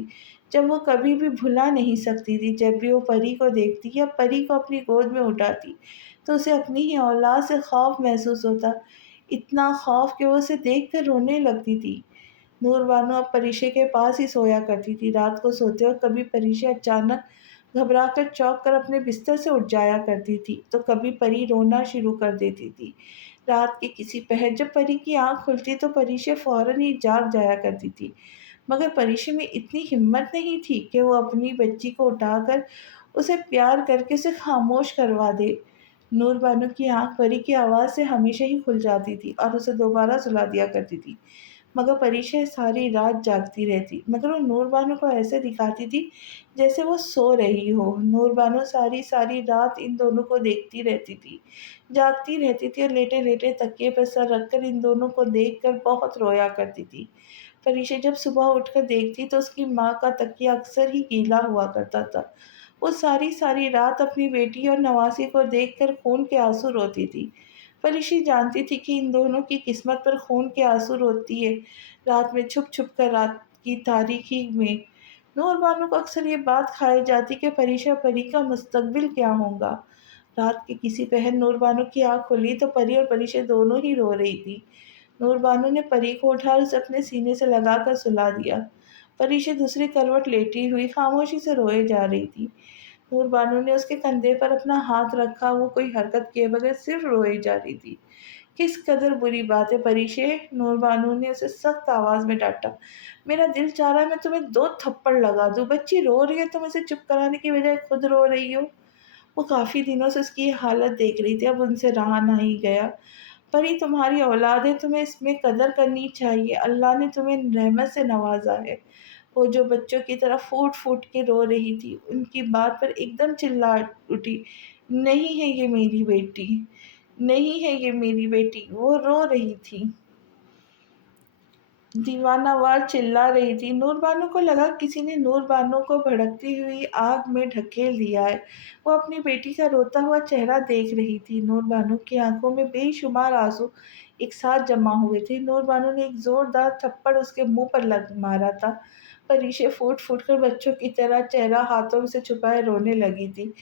جب وہ کبھی بھی بھلا نہیں سکتی تھی۔ جب بھی وہ پری کو دیکھتی یا پری کو اپنی گود میں اٹھاتی تو اسے اپنی ہی اولاد سے خوف محسوس ہوتا، اتنا خوف کہ وہ اسے دیکھ کر رونے لگتی تھی۔ نور بانو اب پریشا کے پاس ہی سویا کرتی تھی۔ رات کو سوتے وقت کبھی پریشا اچانک घबरा कर चौंक कर अपने बिस्तर से उठ जाया करती थी, तो कभी परी रोना शुरू कर देती थी। रात के किसी पहर जब परी की आँख खुलती तो परिशे फ़ौरन ही जाग जाया करती थी। मगर परिशे में इतनी हिम्मत नहीं थी कि वो अपनी बच्ची को उठाकर उसे प्यार करके उसे खामोश करवा दे। नूर बानो की आँख परी की आवाज़ से हमेशा ही खुल जाती थी और उसे दोबारा सुला दिया करती थी। मगर परिशा सारी रात जागती रहती, मगर वो नूर बानो को ऐसे दिखाती थी जैसे वो सो रही हो। नूर बानो सारी सारी रात इन दोनों को देखती रहती थी, जागती रहती थी और लेटे-लेटे तकिए पर सर रखकर इन दोनों को देखकर बहुत रोया करती थी। परिशा जब सुबह उठकर देखती तो उसकी माँ का तकिया अक्सर ही गीला हुआ करता था। वो सारी-सारी रात अपनी बेटी और नवासी को देखकर खून के आँसू रोती थी। परिशा जानती थी कि इन दोनों की किस्मत पर खून के आँसू रोती है, रात में छुप-छुप कर रात की तारीकी में। नूर बानो को अक्सर ये बात खाई जाती कि परिशा परी का मुस्तकबिल क्या होगा। रात के किसी पहर नूर बानो की आँख खुली तो परी और परिशा दोनों ही रो रही थी। नूर बानो ने परी को उठाकर उसे अपने सीने से लगाकर सुला दिया। परिशा दूसरी करवट लेटी हुई खामोशी से रोए जा रही थी। नूर बानो ने उसके कंधे पर अपना हाथ रखा, वो कोई हरकत किए बगैर सिर्फ रोए जा रही थी। किस कदर बुरी बात है परिशे, नूर बानो ने उसे सख्त आवाज में डांटा। मेरा दिल चाह रहा है मैं तुम्हें 2 थप्पड़ लगा दूं। बच्ची रो रही है, तुम उसे चुप कराने की बजाय खुद रो रही हो। वो काफी दिनों से उसकी ये हालत देख रही थी, अब उनसे रहा नहीं गया। पर ये तुम्हारी औलाद है, तुम्हें इसमें कदर करनी चाहिए। अल्लाह ने तुम्हें रहमत से नवाजा है। वो जो बच्चों की तरह फूट-फूट के रो रही थी, उनकी बात पर एकदम चिल्ला उठी, नहीं है ये मेरी बेटी, नहीं है ये मेरी बेटी। वो रो रही थी, दीवानावार चिल्ला रही थी। नूर बानो को लगा किसी ने नूर बानो को भड़कती हुई आग में ढकेल दिया है। वो अपनी बेटी का रोता हुआ चेहरा देख रही थी। नूर बानो की आंखों में बेशुमार आंसू एक साथ जमा हुए थे। नूर बानो ने एक जोरदार थप्पड़ उसके मुंह पर लग मारा था। परिशे फूट फूट कर बच्चों की तरह चेहरा हाथों से छुपाए रोने लगी थी।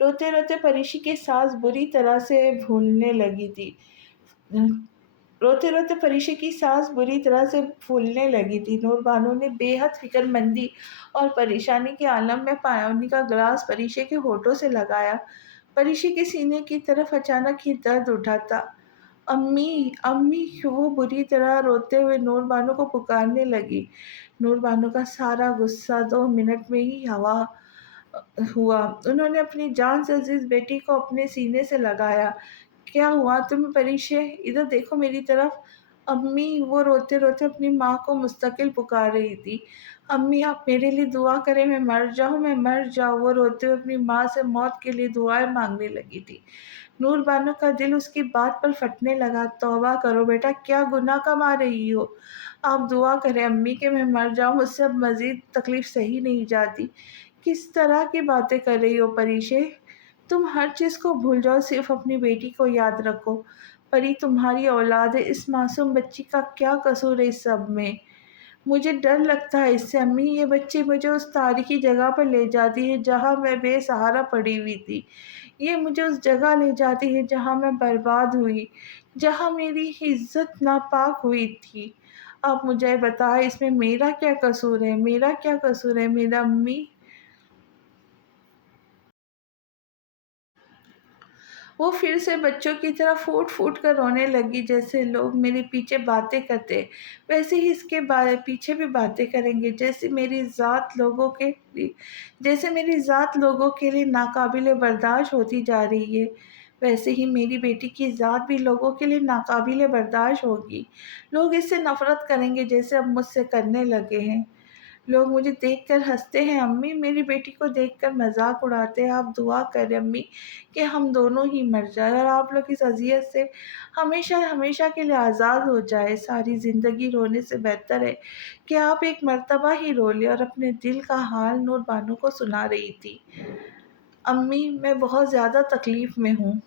रोते रोते परिशी की सांस बुरी तरह से फूलने लगी थी। रोते-रोते परिशे की साँस बुरी तरह से फूलने लगी थी। नूर बानो ने बेहद फ़िक्रमंदी और परेशानी के आलम में पानी का ग्लास परिशे के होठों से लगाया। परिशे के सीने की तरफ अचानक ही दर्द उठा था। अम्मी, अम्मी! वो बुरी तरह रोते हुए नूर बानो को पुकारने लगी। नूर बानो का सारा गुस्सा 2 मिनट में ही हवा हुआ। उन्होंने अपनी जान से अज़ीज़ बेटी को अपने सीने से लगाया। क्या हुआ तुम्हें परिशे? इधर देखो मेरी तरफ। अम्मी, वो रोते-रोते अपनी माँ को मुस्तकिल पुकार रही थी। अम्मी आप मेरे लिए दुआ करें, मैं मर जाऊँ, मैं मर जाऊँ। वो रोते हुए अपनी माँ से मौत के लिए दुआएँ माँगने लगी थी। नूर बानो का दिल उसकी बात पर फटने लगा। तौबा करो बेटा, क्या गुनाह कमा रही हो? आप दुआ करें अम्मी कि मैं मर जाऊँ, मुझसे अब मज़ीद तकलीफ़ सही नहीं जाती। किस तरह की बातें कर रही हो परिशे? तुम हर चीज़ को भूल जाओ, सिर्फ़ अपनी बेटी को याद रखो। परी तुम्हारी औलाद है, इस मासूम बच्ची का क्या कसूर है इस सब में? मुझे डर लगता है इससे अम्मी, ये बच्ची मुझे उस तारीख़ी जगह पर ले जाती है जहाँ मैं बेसहारा पड़ी हुई थी। ये मुझे उस जगह ले जाती है जहाँ मैं बर्बाद हुई, जहाँ मेरी इज़्ज़त नापाक हुई थी। आप मुझे बताएँ इसमें मेरा क्या कसूर है? मेरा क्या कसूर है मेरा अम्मी? वो फिर से बच्चों की तरह फूट-फूट कर रोने लगी, जैसे लोग मेरे पीछे बातें करते, वैसे ही इसके पीछे भी बातें करेंगे, जैसे मेरी ज़ात लोगों के लिए नाकाबिले बर्दाश्त होती जा रही है, वैसे ही मेरी बेटी की ज़ात भी लोगों के लिए नाकाबिले बर्दाश्त होगी। लोग इससे नफ़रत करेंगे जैसे अब मुझसे करने लगे हैं। लोग मुझे देखकर हँसते हैं अम्मी, मेरी बेटी को देखकर मज़ाक उड़ाते हैं। आप दुआ करें अम्मी कि हम दोनों ही मर जाएँ और आप लोग इस अज़ियत से हमेशा के लिए आज़ाद हो जाएँ। सारी ज़िंदगी रोने से बेहतर है कि आप एक मर्तबा ही रो लें, और अपने दिल का हाल नूर बानो को सुना रही थी। अम्मी, मैं बहुत ज़्यादा तकलीफ़ में हूँ।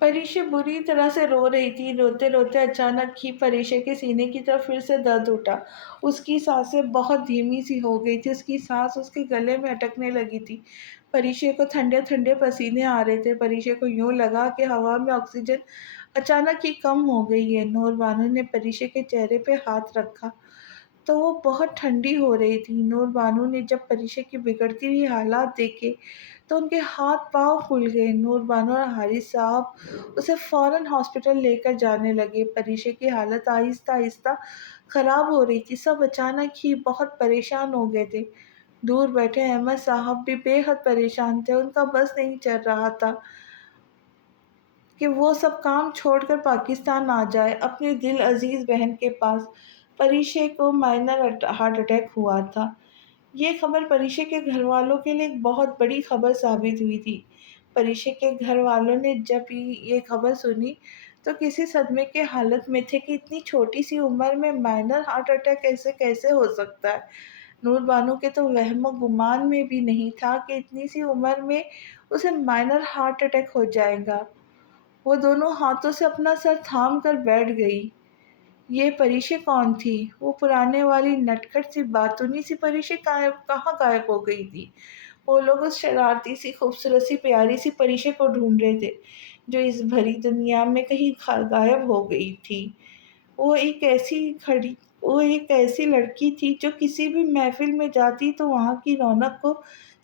परिशा बुरी तरह से रो रही थी। रोते-रोते अचानक ही परिशा के सीने की तरफ फिर से दर्द उठा। उसकी साँसें बहुत धीमी-सी हो गई थी, उसकी साँस उसके गले में अटकने लगी थी। परिशा को ठंडे-ठंडे पसीने आ रहे थे। परिशा को यूँ लगा कि हवा में ऑक्सीजन अचानक ही कम हो गई है। नूर बानो ने परिशा के चेहरे पे हाथ रखा। تو وہ بہت ٹھنڈی ہو رہی تھی۔ نور بانو نے جب پریشا کی بگڑتی ہوئی حالات دیکھے تو ان کے ہاتھ پاؤں پھول گئے۔ نور بانو اور حارث صاحب اسے فوراً ہاسپٹل لے کر جانے لگے۔ پریشا کی حالت آہستہ آہستہ خراب ہو رہی تھی۔ سب اچانک ہی بہت پریشان ہو گئے تھے۔ دور بیٹھے احمد صاحب بھی بے حد پریشان تھے۔ ان کا بس نہیں چل رہا تھا کہ وہ سب کام چھوڑ کر پاکستان آ جائے اپنی دل عزیز بہن کے پاس۔ پریشے کو مائنر ہارٹ اٹیک ہوا تھا۔ یہ خبر پریشے کے گھر والوں کے لیے ایک بہت بڑی خبر ثابت ہوئی تھی۔ پریشے کے گھر والوں نے جب یہ خبر سنی تو کسی صدمے کے حالت میں تھے کہ اتنی چھوٹی سی عمر میں مائنر ہارٹ اٹیک ایسے کیسے ہو سکتا ہے۔ نور بانو کے تو وہم و گمان میں بھی نہیں تھا کہ اتنی سی عمر میں اسے مائنر ہارٹ اٹیک ہو جائے گا۔ وہ دونوں ہاتھوں سے اپنا سر تھام کر بیٹھ گئی۔ یہ پریشے کون تھی؟ وہ پرانے والی نٹکھٹ سی باتونی سی پریشے کہاں غائب ہو گئی تھی؟ وہ لوگ اس شرارتی سی خوبصورت سی پیاری سی پریشے کو ڈھونڈ رہے تھے جو اس بھری دنیا میں کہیں غائب ہو گئی تھی۔ وہ ایک ایسی لڑکی تھی جو کسی بھی محفل میں جاتی تو وہاں کی رونق کو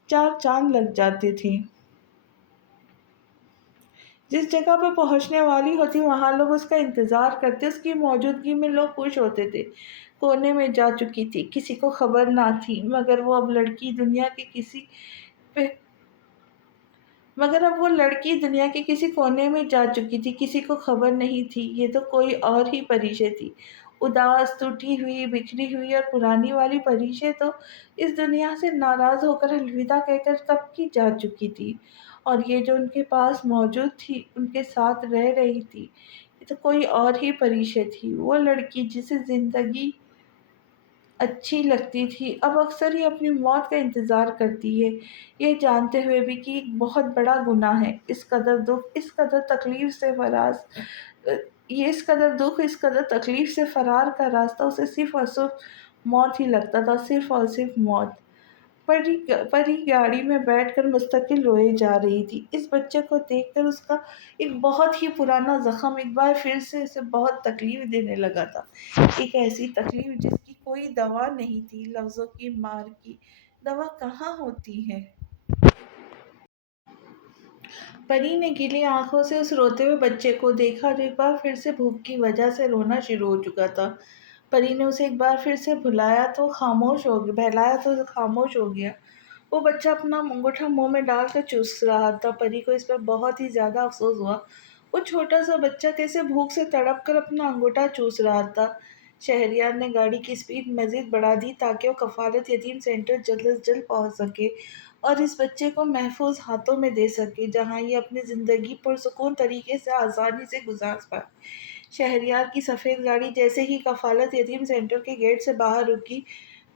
چار چاند لگ جاتے تھے۔ جس جگہ پہ پہنچنے والی ہوتی وہاں لوگ اس کا انتظار کرتے، اس کی موجودگی میں لوگ خوش ہوتے تھے۔ کونے میں جا چکی تھی، کسی کو خبر نہ تھی، مگر اب وہ لڑکی دنیا کے کسی کونے میں جا چکی تھی، کسی کو خبر نہیں تھی۔ یہ تو کوئی اور ہی پریشے تھی۔ اداس، ٹوٹی ہوئی، بکھری ہوئی اور پرانی والی پریشے تو اس دنیا سے ناراض ہو کر الوداع کہہ کر کب کی جا چکی تھی، اور یہ جو ان کے پاس موجود تھی، ان کے ساتھ رہ رہی تھی، یہ تو کوئی اور ہی پریشے تھی۔ وہ لڑکی جسے زندگی اچھی لگتی تھی اب اکثر ہی اپنی موت کا انتظار کرتی ہے، یہ جانتے ہوئے بھی کہ ایک بہت بڑا گناہ ہے۔ اس قدر دکھ، اس قدر تکلیف سے فرار کا راستہ اسے صرف اور صرف موت ہی لگتا تھا، صرف اور صرف موت۔ پری گاڑی میں بیٹھ کر مستقل روئے جا رہی تھی۔ اس بچے کو دیکھ کر اس کا ایک بہت ہی پرانا زخم ایک بار پھر سے اسے بہت تکلیف دینے لگا تھا۔ ایک ایسی تکلیف جس کی کوئی دوا نہیں تھی۔ لفظوں کی مار کی دوا کہاں ہوتی ہے؟ پری نے گیلی آنکھوں سے اس روتے ہوئے بچے کو دیکھا جو ایک بار پھر سے بھوک کی وجہ سے رونا شروع ہو چکا تھا۔ پری نے اسے ایک بار پھر سے بہلایا تو خاموش ہو گیا۔ وہ بچہ اپنا انگوٹھا منہ میں ڈال کر چوس رہا تھا۔ پری کو اس پر بہت ہی زیادہ افسوس ہوا۔ وہ چھوٹا سا بچہ کیسے بھوک سے تڑپ کر اپنا انگوٹھا چوس رہا تھا۔ شہریار نے گاڑی کی سپیڈ مزید بڑھا دی تاکہ وہ کفالت یتیم سینٹر جلد از جلد پہنچ سکے اور اس بچے کو محفوظ ہاتھوں میں دے سکے جہاں یہ اپنی زندگی پرسکون طریقے سے آسانی سے گزار پائے۔ شہریار کی سفید گاڑی جیسے ہی کفالت یتیم سینٹر کے گیٹ سے باہر رکی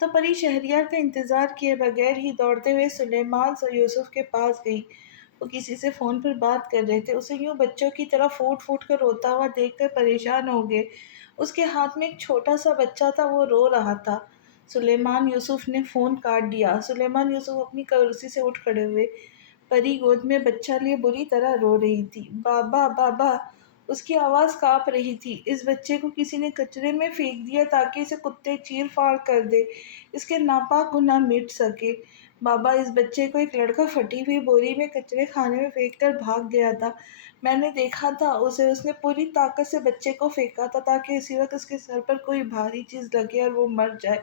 تو پری شہریار کا انتظار کیے بغیر ہی دوڑتے ہوئے سلیمان یوسف کے پاس گئی۔ وہ کسی سے فون پر بات کر رہے تھے۔ اسے یوں بچوں کی طرح پھوٹ پھوٹ کر روتا ہوا دیکھ کر پریشان ہو گئے۔ اس کے ہاتھ میں ایک چھوٹا سا بچہ تھا، وہ رو رہا تھا۔ سلیمان یوسف نے فون کاٹ دیا۔ سلیمان یوسف اپنی کرسی سے اٹھ کھڑے ہوئے۔ پری گود میں بچہ لیے بری طرح رو رہی تھی۔ بابا بابا، اس کی آواز کانپ رہی تھی۔ اس بچے کو کسی نے کچرے میں پھینک دیا تاکہ اسے کتے چیر پھاڑ کر دے، اس کے ناپاک گناہ مٹ سکے۔ بابا، اس بچے کو ایک لڑکا پھٹی ہوئی بوری میں کچرے خانے میں پھینک کر بھاگ گیا تھا۔ میں نے دیکھا تھا اسے، اس نے پوری طاقت سے بچے کو پھینکا تھا تاکہ اسی وقت اس کے سر پر کوئی بھاری چیز لگے اور وہ مر جائے،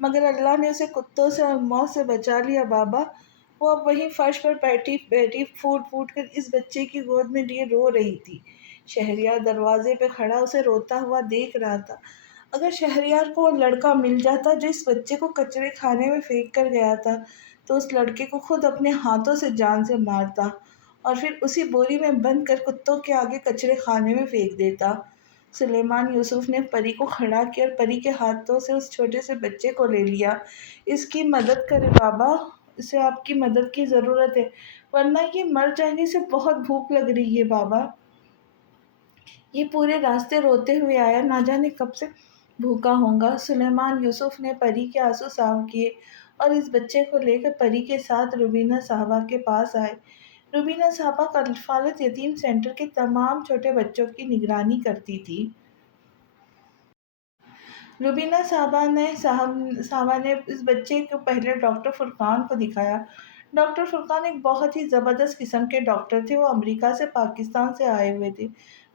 مگر اللہ نے اسے کتوں سے اور موت سے بچا لیا۔ بابا، وہ اب وہیں فرش پر بیٹھی پھوٹ پھوٹ کر اس بچے کی گود میں لیے رو رہی تھی۔ شہریار دروازے پہ کھڑا اسے روتا ہوا دیکھ رہا تھا۔ اگر شہریار کو وہ لڑکا مل جاتا جو اس بچے کو کچرے خانے میں پھینک کر گیا تھا تو اس لڑکے کو خود اپنے ہاتھوں سے جان سے مارتا اور پھر اسی بوری میں بند کر کتوں کے آگے کچرے خانے میں پھینک دیتا۔ سلیمان یوسف نے پری کو کھڑا کیا اور پری کے ہاتھوں سے اس چھوٹے سے بچے کو لے لیا۔ اس کی مدد کریں بابا، اسے آپ کی مدد کی ضرورت ہے، ورنہ یہ مر جائے گی، اسے بہت بھوک لگ رہی ہے۔ بابا، یہ پورے راستے روتے ہوئے آیا، نہ جانے کب سے بھوکا ہوگا۔ سلیمان یوسف نے پری کے آنسو صاف کیے اور اس بچے کو لے کر پری کے ساتھ روبینہ صاحبہ کے پاس آئے۔ روبینہ صاحبہ کفالت یتیم سینٹر کے تمام چھوٹے بچوں کی نگرانی کرتی تھی۔ रुबीना साहबा ने इस बच्चे को पहले डॉक्टर फुरकान को दिखाया। डॉक्टर फुरकान एक बहुत ही ज़बरदस्त किस्म के डॉक्टर थे। वो अमेरिका से पाकिस्तान से आए हुए थे,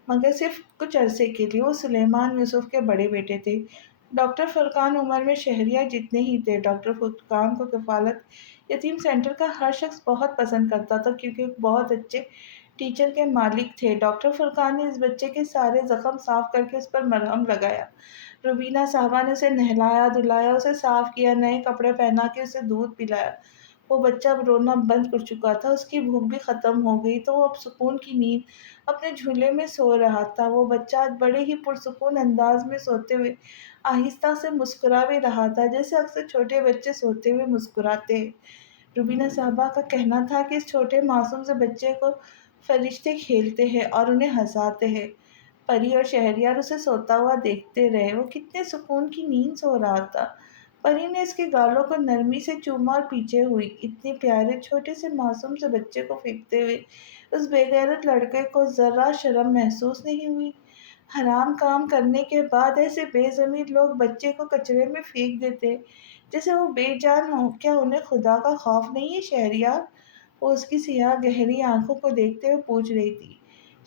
मगर सिर्फ कुछ अरसे के लिए। वो सुलेमान यूसुफ के बड़े बेटे थे। डॉक्टर फुरकान उम्र में शहरिया जितने ही थे। डॉक्टर फुरकान को कफालत यतीम सेंटर का हर शख्स बहुत पसंद करता था, क्योंकि वो बहुत अच्छे टीचर के मालिक थे। डॉक्टर फुरकान ने इस बच्चे के सारे जख्म साफ करके उस पर मरहम लगाया। रुबीना साहबा ने उसे नहलाया धुलाया, उसे साफ किया, नए कपड़े पहना के उसे दूध पिलाया। वो बच्चा अब रोना बंद कर चुका था, उसकी भूख भी खत्म हो गई, तो वो अब सुकून की नींद अपने झूले में सो रहा था। वो बच्चा आज बड़े ही पुरसुकून अंदाज में सोते हुए आहिस्ता से मुस्कुरा भी रहा था, जैसे अक्सर छोटे बच्चे सोते हुए मुस्कुराते हैं। रुबीना साहबा का कहना था कि इस छोटे मासूम से बच्चे को फरिश्ते खेलते हैं और उन्हें हंसाते हैं। परी और शहरयार उसे सोता हुआ देखते रहे। वो कितने सुकून की नींद सो रहा था। परी ने इसके गालों को नरमी से चूमा और पीछे हुई। इतने प्यारे छोटे से मासूम से बच्चे को फेंकते हुए उस बेगैरत लड़के को जरा शर्म महसूस नहीं हुई। हराम काम करने के बाद ऐसे बेज़मीर लोग बच्चे को कचरे में फेंक देते, जैसे वो बेजान हो। क्या उन्हें खुदा का खौफ नहीं है शहरयार? वो उसकी सियाह गहरी आंखों को देखते हुए पूछ रही थी।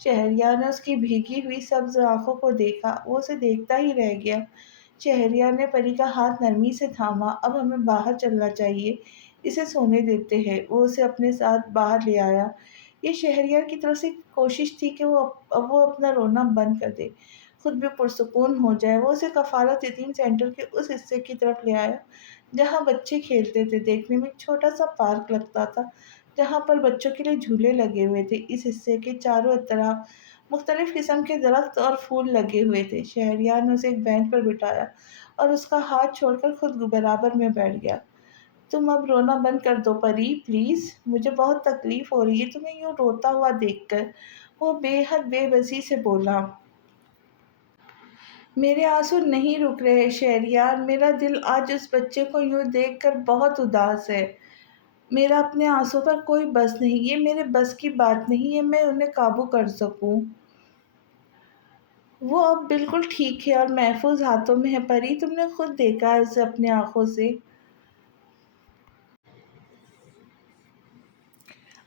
शहरयार ने उसकी भीगी हुई सब्ज आंखों को देखा। वो उसे देखता ही रह गया। शहरयार ने परी का हाथ नरमी से थामा। अब हमें बाहर चलना चाहिए, इसे सोने देते हैं। वो उसे अपने साथ बाहर ले आया। ये शहरयार की तरफ से कोशिश थी कि वो अपना रोना बंद कर दे, खुद भी पुरसुकून हो जाए। वो उसे कफालत यतीम सेंटर के उस हिस्से की तरफ ले आया जहाँ बच्चे खेलते थे। देखने में एक छोटा सा पार्क लगता था, जहाँ पर बच्चों के लिए झूले लगे हुए थे। इस हिस्से के चारों तरफ मुख्तलिफ किस्म के दरख्त और फूल लगे हुए थे। शहरयार ने उसे एक बेंच पर बिठाया और उसका हाथ छोड़कर खुद बराबर में बैठ गया। तुम अब रोना बंद कर दो परी, प्लीज। मुझे बहुत तकलीफ हो रही है तुम्हें यूं रोता हुआ देखकर। वो बेहद बेबसी से बोला। मेरे आंसू नहीं रुक रहे शहरयार। मेरा दिल आज उस बच्चे को यूं देखकर बहुत उदास है। मेरा अपने आँसुओं पर कोई बस नहीं, ये मेरे बस की बात नहीं है मैं उन्हें काबू कर सकूँ। वो अब बिल्कुल ठीक है और महफूज़ हाथों में है परी, तुमने खुद देखा है उसे अपनी आँखों से।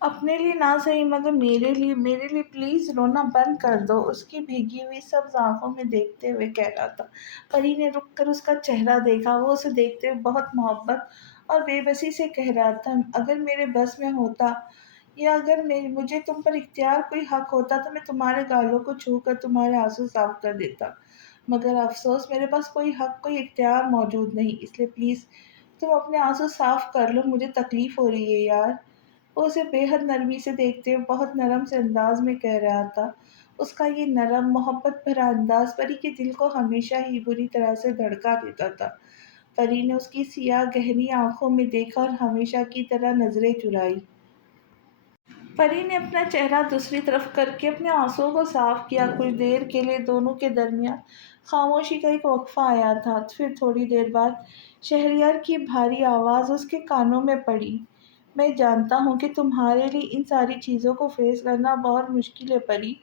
अपने लिए ना सही मगर मेरे लिए प्लीज़ रोना बंद कर दो, उसकी भीगी हुई सब्ज़ आँखों में देखते हुए कह रहा था। परी ने रुक कर उसका चेहरा देखा, वो उसे देखते हुए बहुत मोहब्बत और बेबसी से कह रहा था, अगर मेरे बस में होता या अगर मुझे तुम पर इख्तियार कोई हक होता तो मैं तुम्हारे गालों को छू कर तुम्हारे आंसू साफ कर देता, मगर अफसोस मेरे पास कोई हक कोई इख्तियार मौजूद नहीं, इसलिए प्लीज़ तुम अपने आंसू साफ कर लो, मुझे तकलीफ़ हो रही है यार। वो उसे बेहद नरमी से देखते हुए बहुत नरम से अंदाज में कह रहा था। उसका ये नरम मोहब्बत भरा अंदाज परी के दिल को हमेशा ही बुरी तरह से धड़का देता था। परी ने उसकी सियाह गहरी आंखों में देखा और हमेशा की तरह नजरें चुराई। परी ने अपना चेहरा दूसरी तरफ करके अपने आंसुओं को साफ किया। कुछ देर के लिए दोनों के दरमियान खामोशी का एक वक्फा आया था। फिर थोड़ी देर बाद शहरयार की भारी आवाज़ उसके कानों में पड़ी। मैं जानता हूँ कि तुम्हारे लिए इन सारी चीज़ों को फेस करना बहुत मुश्किल है परी,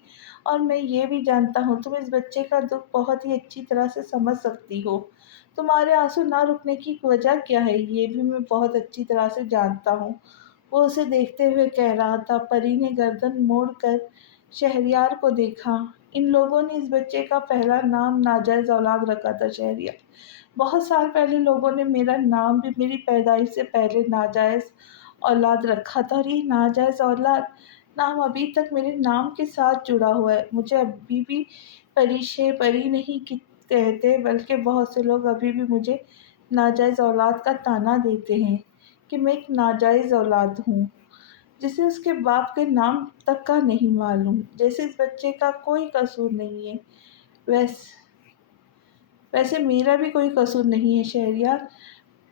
और मैं ये भी जानता हूँ तुम इस बच्चे का दुख बहुत ही अच्छी तरह से समझ सकती हो। तुम्हारे आंसू ना रुकने की वजह क्या है ये भी मैं बहुत अच्छी तरह से जानता हूँ। वो उसे देखते हुए कह रहा था। परी ने गर्दन मोड़कर शहरयार को देखा। इन लोगों ने इस बच्चे का पहला नाम नाजायज औलाद रखा था शहरयार। बहुत साल पहले लोगों ने मेरा नाम भी मेरी पैदाइश से पहले नाजायज औलाद रखा था, और ये नाजायज औलाद नाम अभी तक मेरे नाम के साथ जुड़ा हुआ है। मुझे अभी भी परी परी नहीं कहते, बल्कि बहुत से लोग अभी भी मुझे नाजायज औलाद का ताना देते हैं कि मैं एक नाजायज औलाद हूँ, जिसे उसके बाप के नाम तक का नहीं मालूम, जैसे इस बच्चे का कोई कसूर नहीं है। वैस वैसे मेरा भी कोई कसूर नहीं है शहरयार।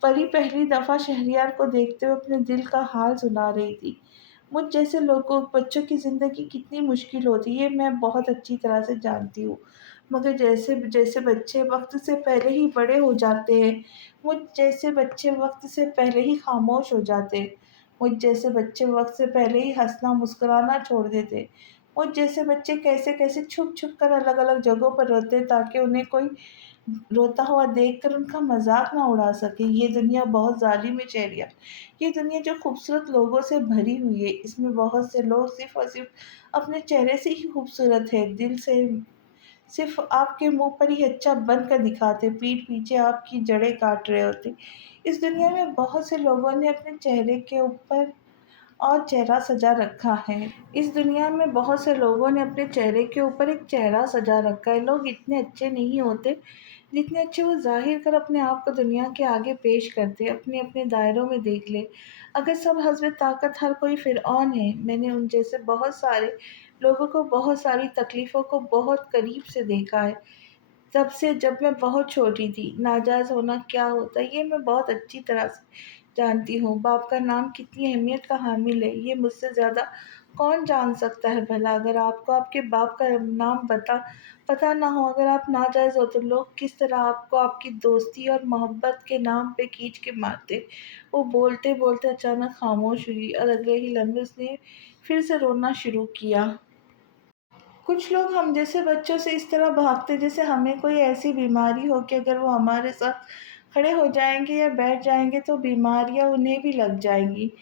परी पहली दफ़ा शहरयार को देखते हुए अपने दिल का हाल सुना रही थी। मुझ जैसे लोगों बच्चों की ज़िंदगी कितनी मुश्किल होती है मैं बहुत अच्छी तरह से जानती हूँ, मगर जैसे जैसे बच्चे वक्त से पहले ही बड़े हो जाते हैं, मुझ जैसे बच्चे वक्त से पहले ही खामोश हो जाते हैं, मुझ जैसे बच्चे वक्त से पहले ही हंसना मुस्कुराना छोड़ देते, मुझ जैसे बच्चे कैसे कैसे छुप छुप कर अलग अलग जगहों पर रहते ताकि उन्हें कोई रोता हुआ देखकर उनका मजाक ना उड़ा सके। ये दुनिया बहुत जालिम है शहरिया। ये दुनिया जो खूबसूरत लोगों से भरी हुई है, इसमें बहुत से लोग सिर्फ और सिर्फ अपने चेहरे से ही खूबसूरत है, दिल से सिर्फ आपके मुंह पर ही अच्छा बनकर दिखाते, पीठ पीछे आपकी जड़ें काट रहे होते। इस दुनिया में बहुत से लोगों ने अपने चेहरे के ऊपर और चेहरा सजा रखा है। इस दुनिया में बहुत से लोगों ने अपने चेहरे के ऊपर एक चेहरा सजा रखा है। लोग इतने अच्छे नहीं होते जितने अच्छे वो ज़ाहिर कर अपने आप को दुनिया के आगे पेश करते, अपने अपने दायरों में देख ले। अगर सब हस्बे ताकत हर कोई फ़िरऔन है। मैंने उन जैसे बहुत सारे लोगों को बहुत सारी तकलीफ़ों को बहुत करीब से देखा है। तब से जब मैं बहुत छोटी थी, नाजायज़ होना क्या होता है ये मैं बहुत अच्छी तरह से जानती हूँ। बाप का नाम कितनी अहमियत का हामिल है, ये मुझसे ज़्यादा कौन जान सकता है भला। अगर आपको आपके बाप का नाम पता ना हो, अगर आप नाजायज़ हो, तो लोग किस तरह आपको आपकी दोस्ती और मोहब्बत के नाम पे खींच के मारते। वो बोलते बोलते अचानक खामोश हुई और अगले ही लम्हे उसने फिर से रोना शुरू किया। कुछ लोग हम जैसे बच्चों से इस तरह भागते जैसे हमें कोई ऐसी बीमारी हो कि अगर वो हमारे साथ खड़े हो जाएंगे या बैठ जाएंगे तो बीमारियां उन्हें भी लग जाएंगी।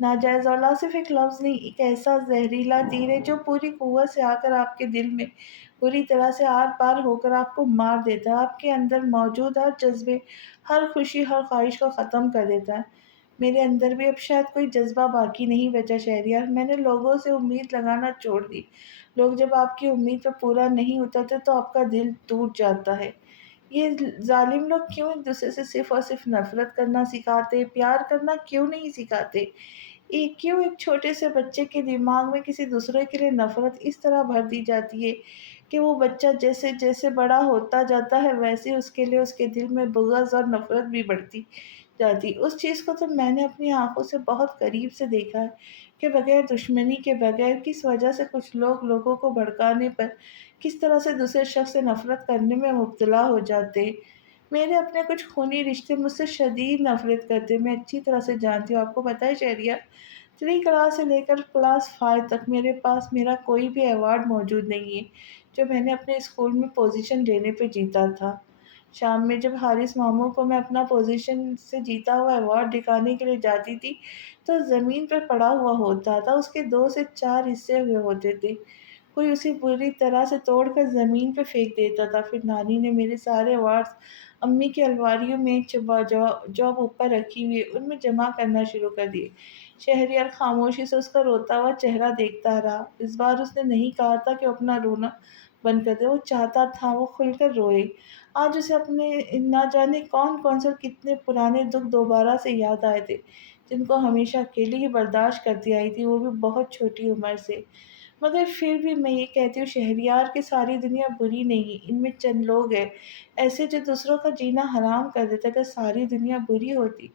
नाजायज़ औलाद सिर्फ एक लफ्ज़ नहीं, एक ऐसा जहरीला तीर है जो पूरी कुव्वत से आकर आपके दिल में बुरी तरह से आर पार होकर आपको मार देता है। आपके अंदर मौजूद हर जज्बे, हर खुशी, हर ख्वाहिश को ख़त्म कर देता है। मेरे अंदर भी अब शायद कोई जज्बा बाकी नहीं बचा शहरियार। मैंने लोगों से उम्मीद लगाना छोड़ दी। लोग जब आपकी उम्मीद पर पूरा नहीं उतरते तो आपका दिल टूट जाता है। ये जालिम लोग क्यों एक दूसरे से सिर्फ और सिर्फ नफरत करना सिखाते, प्यार करना क्यों नहीं सिखाते। क्यों एक छोटे से बच्चे के दिमाग में किसी दूसरे के लिए नफरत इस तरह भर दी जाती है कि वो बच्चा जैसे जैसे बड़ा होता जाता है वैसे उसके लिए उसके दिल में बुग़्ज़ और नफरत भी बढ़ती जाती। उस चीज़ को तो मैंने अपनी आंखों से बहुत करीब से देखा है कि बगैर दुश्मनी के, बगैर किस वजह से कुछ लोग लोगों को भड़काने पर किस तरह से दूसरे शख्स से नफरत करने में मुब्तला हो जाते। मेरे अपने कुछ खूनी रिश्ते मुझसे शदीद नफरत करते, मैं अच्छी तरह से जानती हूँ। आपको पता है शहरिया, 3 क्लास से लेकर क्लास 5 तक मेरे पास मेरा कोई भी अवार्ड मौजूद नहीं है, जो मैंने अपने स्कूल में पोज़ीशन लेने पे जीता था। शाम में जब हारिस मामू को मैं अपना पोज़ीशन से जीता हुआ अवार्ड दिखाने के लिए जाती थी, तो ज़मीन पर पड़ा हुआ होता था। उसके 2 से 4 हिस्से हुए होते थे। कोई उसे बुरी तरह से तोड़कर ज़मीन पे फेंक देता था। फिर नानी ने मेरे सारे अवार्ड्स अम्मी की अलमारियों में चबा जो जो अब ऊपर रखी हुई है, उनमें जमा करना शुरू कर दिए। शहरयार खामोशी से उसका रोता हुआ चेहरा देखता रहा। इस बार उसने नहीं कहा था कि वो अपना रोना बंद कर दे, वो चाहता था वो खुलकर रोए। आज उसे अपने ना जाने कौन-कौन से और कितने पुराने दुःख दोबारा से याद आए थे, जिनको हमेशा अकेले ही बर्दाश्त करती आई थी, वो भी बहुत छोटी उम्र से। मगर फिर भी मैं ये कहती हूँ शहरयार की सारी दुनिया बुरी नहीं, इनमें चंद लोग हैं ऐसे जो दूसरों का जीना हराम कर देते। अगर सारी दुनिया बुरी होती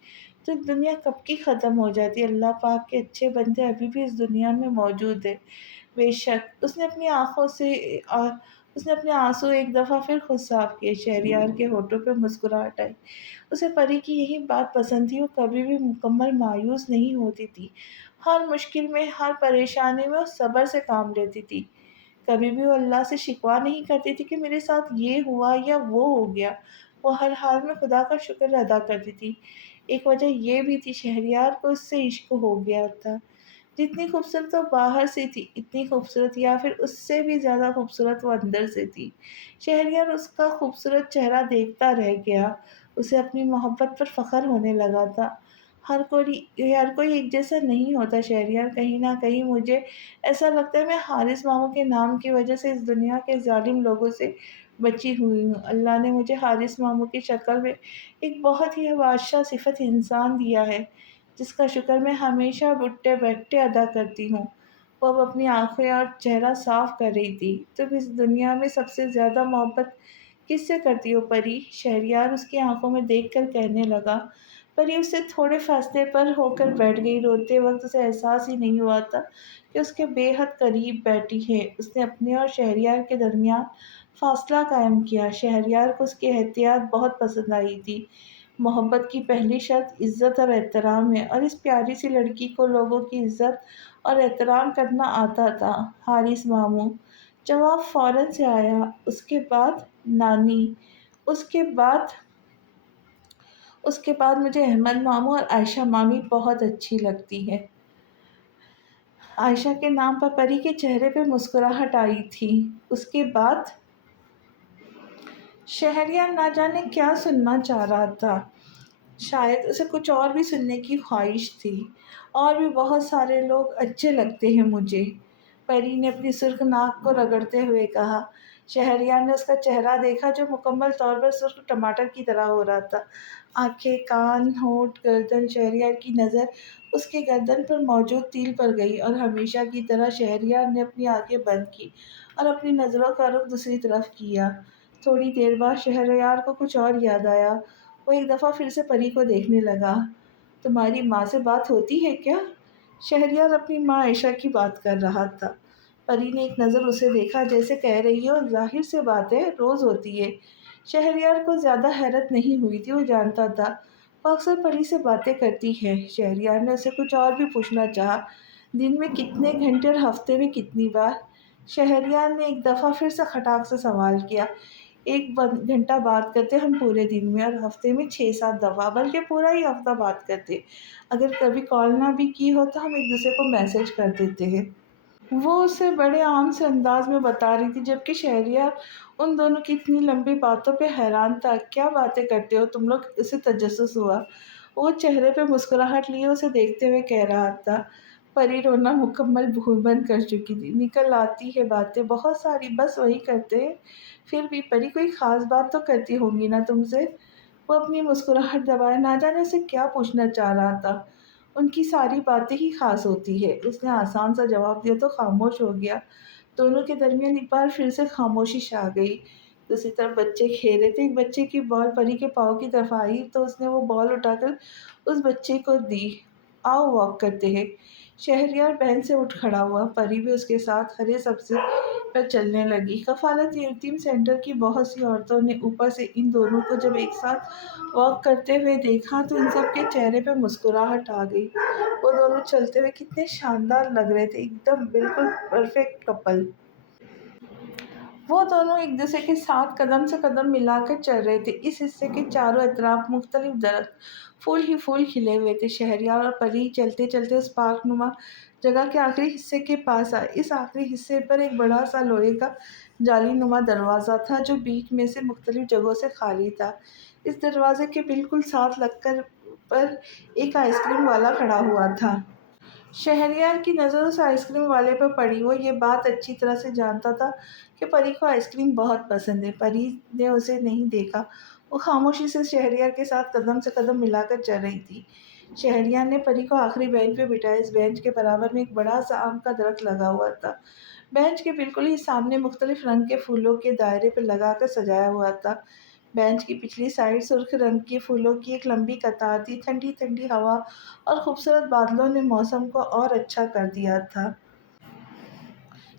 तो दुनिया कब की ख़त्म हो जाती। अल्लाह पाक के अच्छे बंदे अभी भी इस दुनिया में मौजूद है। बेशक उसने अपने आंसू एक दफ़ा फिर खुद साफ किए। शहरयार के होठों पे मुस्कुराहट आई। उसे परी की यही बात पसंद थी, वो कभी भी मुकम्मल मायूस नहीं होती थी। हर मुश्किल में, हर परेशानी में वो सब्र से काम लेती थी। कभी भी वो अल्लाह से शिकवा नहीं करती थी कि मेरे साथ ये हुआ या वो हो गया। वो हर हाल में खुदा का शुक्र अदा करती थी। एक वजह ये भी थी शहरयार को उससे इश्क हो गया था। जितनी खूबसूरत वो बाहर से थी, इतनी खूबसूरत या फिर उससे भी ज़्यादा खूबसूरत वो अंदर से थी। शहरयार उसका खूबसूरत चेहरा देखता रह गया। उसे अपनी मोहब्बत पर फ़ख्र होने लगा था। हर कोई एक जैसा नहीं होता शहरयार। कहीं न कहीं मुझे ऐसा लगता है मैं हारिस मामू के नाम की वजह से इस दुनिया के ज़ालिम लोगों से बची हुई हूँ। अल्लाह ने मुझे हारिस मामू की शक्ल में एक बहुत ही बादशाह सिफ़त इंसान दिया है, जिसका शुक्र मैं हमेशा उठते-बैठते अदा करती हूँ। वो अब अपनी आँखें और चेहरा साफ कर रही थी। तुम इस दुनिया में सबसे ज़्यादा मोहब्बत किससे करती हो परी? शहरयार उसकी आँखों में देखकर कहने लगा। परी उससे थोड़े फासले पर होकर बैठ गई। रोते वक़्त उसे एहसास ही नहीं हुआ था कि उसके बेहद करीब बैठी है। उसने अपने और शहरयार के दरमियान फ़ासला कायम किया। शहरयार को उसकी एहतियात बहुत पसंद आई थी। मोहब्बत की पहली शर्त इज़्ज़त और एहतराम है, और इस प्यारी सी लड़की को लोगों की इज़्ज़त और एहतराम करना आता था। हारिस मामू। जवाब फ़ौरन से आया, उसके बाद नानी। اس کے بعد اس کے بعد مجھے احمد ماموں اور عائشہ مامی بہت اچھی لگتی ہے۔ عائشہ کے نام پر پری کے چہرے پہ مسکراہٹ آئی تھی۔ اس کے بعد شہریار نہ جانے کیا سننا چاہ رہا تھا، شاید اسے کچھ اور بھی سننے کی خواہش تھی۔ اور بھی بہت سارے لوگ اچھے لگتے ہیں مجھے، پری نے اپنی سرخ ناک کو رگڑتے ہوئے کہا۔ شہریار نے اس کا چہرہ دیکھا جو مکمل طور پر سرخ ٹماٹر کی طرح ہو رہا تھا۔ آنکھیں، کان، ہونٹ، گردن، شہریار کی نظر اس کے گردن پر موجود تیل پر گئی اور ہمیشہ کی طرح شہریار نے اپنی آنکھیں بند کی اور اپنی نظروں کا رخ دوسری طرف کیا۔ تھوڑی دیر بعد شہریار کو کچھ اور یاد آیا۔ وہ ایک دفعہ پھر سے پری کو دیکھنے لگا۔ تمہاری ماں سے بات ہوتی ہے کیا؟ شہریار اپنی ماں عائشہ کی بات کر رہا تھا۔ پری نے ایک نظر اسے دیکھا جیسے کہہ رہی ہو ظاہر سی بات ہے، روز ہوتی ہے۔ شہریار کو زیادہ حیرت نہیں ہوئی تھی، وہ جانتا تھا وہ اکثر پری سے باتیں کرتی ہے۔ شہریار نے اسے کچھ اور بھی پوچھنا چاہا، دن میں کتنے گھنٹے اور ہفتے میں کتنی بار؟ شہریار نے ایک دفعہ پھر سے کھٹاک سے سوال کیا۔ 1 گھنٹہ بات کرتے ہم پورے دن میں، اور ہفتے میں 6-7 دفعہ، بلکہ پورا ہی ہفتہ بات کرتے۔ اگر کبھی کال نہ بھی کی ہو تو ہم ایک دوسرے کو میسج کر دیتے ہیں۔ وہ اسے بڑے عام سے انداز میں بتا رہی تھی، جبکہ شہریار ان دونوں کی اتنی لمبی باتوں پہ حیران تھا۔ کیا باتیں کرتے ہو تم لوگ؟ اسے تجسس ہوا۔ وہ چہرے پہ مسکراہٹ لیے اسے دیکھتے ہوئے کہہ رہا تھا۔ پری رونا مکمل بند کر چکی تھی۔ نکل آتی ہے باتیں بہت ساری، بس وہی کرتے ہیں۔ پھر بھی پری کوئی خاص بات تو کرتی ہوں گی نا تم سے؟ وہ اپنی مسکراہٹ دبائے نہ جانے اسے کیا پوچھنا چاہ رہا تھا۔ ان کی ساری باتیں ہی خاص ہوتی ہے، اس نے آسان سا جواب دیا تو خاموش ہو گیا۔ دونوں کے درمیان ایک بار پھر سے خاموشی چھا گئی۔ دوسری طرف بچے کھیل رہے تھے۔ ایک بچے کی بال پری کے پاؤں کی طرف آئی تو اس نے وہ بال اٹھا کر اس بچے کو دی۔ آؤ واک کرتے ہیں۔ شہریار بہن سے اٹھ کھڑا ہوا۔ پری بھی اس کے ساتھ ہرے سبزے پر چلنے لگی۔ کفالت یتیم سینٹر کی بہت سی عورتوں نے اوپر سے ان دونوں کو جب ایک ساتھ واک کرتے ہوئے دیکھا تو ان سب کے چہرے پہ مسکراہٹ آ گئی۔ وہ دونوں چلتے ہوئے کتنے شاندار لگ رہے تھے، ایک دم بالکل پرفیکٹ کپل۔ وہ دونوں ایک دوسرے کے ساتھ قدم سے قدم ملا کر چل رہے تھے۔ اس حصے کے چاروں اطراف مختلف درخت، پھول ہی پھول کھلے ہوئے تھے۔ شہریار اور پری چلتے چلتے اس پارک نما جگہ کے آخری حصے کے پاس آئے۔ اس آخری حصے پر ایک بڑا سا لوہے کا جالی نما دروازہ تھا جو بیچ میں سے مختلف جگہوں سے خالی تھا۔ اس دروازے کے بالکل ساتھ لکڑ پر ایک آئس کریم والا کھڑا ہوا تھا۔ شہریار کی نظر اس آئس کریم والے پر پڑی۔ وہ یہ بات اچھی طرح سے جانتا تھا کہ پری کو آئس کریم بہت پسند ہے۔ پری نے اسے نہیں دیکھا، وہ خاموشی سے شہریار کے ساتھ قدم سے قدم ملا کر چل رہی تھی۔ شہریار نے پری کو آخری بینچ پہ بٹھایا۔ اس بینچ کے برابر میں ایک بڑا سا آم کا درخت لگا ہوا تھا۔ بینچ کے بالکل ہی سامنے مختلف رنگ کے پھولوں کے دائرے پہ لگا کر سجایا ہوا تھا۔ بینچ کی پچھلی سائڈ سرخ رنگ کے پھولوں کی ایک لمبی قطار تھی۔ ٹھنڈی ٹھنڈی ہوا اور خوبصورت بادلوں نے موسم کو اور اچھا کر دیا تھا۔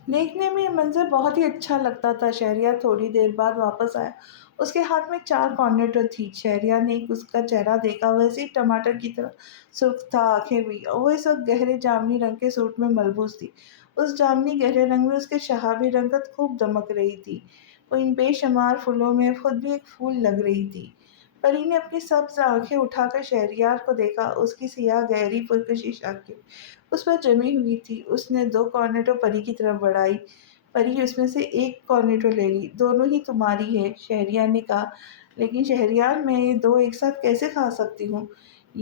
دیکھنے میں یہ منظر بہت ہی اچھا لگتا تھا۔ شہریار تھوڑی دیر بعد واپس آیا۔ اس کے ہاتھ میں 4 کارنیٹو تھی۔ شہریار نے اس کا چہرہ دیکھا، ویسے ہی ٹماٹر کی طرح سرخ تھا، آنکھیں بھی۔ وہ اس وقت گہرے جامنی رنگ کے سوٹ میں ملبوس تھی۔ اس جامنی گہرے رنگ میں اس کے شہابی رنگت خوب دمک رہی تھی۔ وہ ان بے شمار پھولوں میں خود بھی ایک پھول لگ رہی تھی۔ پری نے اپنی سبز آنکھیں اٹھا کر شہریار کو دیکھا۔ اس کی سیاہ گہری پرکشش آنکھیں اس پر جمی ہوئی تھی۔ اس نے 2 کارنیٹو پری کی طرف بڑھائی۔ پری اس میں سے ایک کارنیٹو لے لی۔ دونوں ہی تمہاری ہے، شہریار نے کہا۔ لیکن شہریار، میں یہ 2 ایک ساتھ کیسے کھا سکتی ہوں؟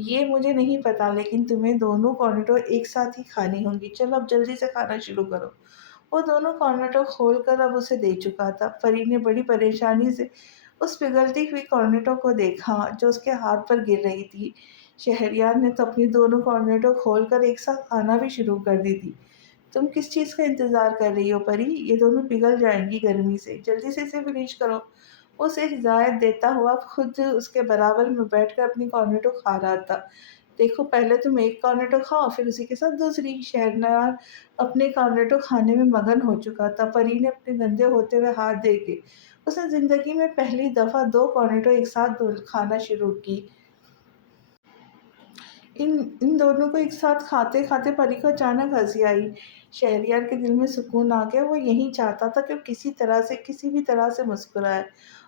یہ مجھے نہیں پتا، لیکن تمہیں دونوں کارنیٹو ایک ساتھ ہی کھانی ہوں گی۔ چلو اب جلدی سے کھانا شروع کرو۔ وہ دونوں کارنیٹو کھول کر اب اسے دے چکا تھا۔ پری نے بڑی پریشانی سے اس پگھلتی ہوئی کارنیٹو کو دیکھا جو اس کے ہاتھ پر گر رہی تھی۔ شہریار نے تو اپنی دونوں کارنیٹو کھول کر ایک ساتھ کھانا بھی شروع کر دی تھی۔ تم کس چیز کا انتظار کر رہی ہو پری؟ یہ دونوں پگھل جائیں گی گرمی سے، جلدی سے اسے فنش کرو۔ وہ اسے ہدایت دیتا ہوا خود اس کے برابر میں بیٹھ کر اپنی کارنیٹو کھا رہا تھا۔ دیکھو، پہلے تم ایک کارنیٹو کھاؤ، پھر اسی کے ساتھ دوسری۔ شہریار اپنے کارنیٹو کھانے میں مگن ہو چکا تھا۔ پری نے اپنے گندے ہوتے ہوئے ہاتھ دیکھے۔ اس نے زندگی میں پہلی دفعہ 2 کارنیٹو ایک ساتھ کھانا شروع کی۔ ان دونوں کو ایک ساتھ کھاتے کھاتے پری کو اچانک ہنسی آئی۔ شہریار کے دل میں سکون آ گیا۔ وہ یہی چاہتا تھا کہ وہ کسی بھی طرح سے مسکرائے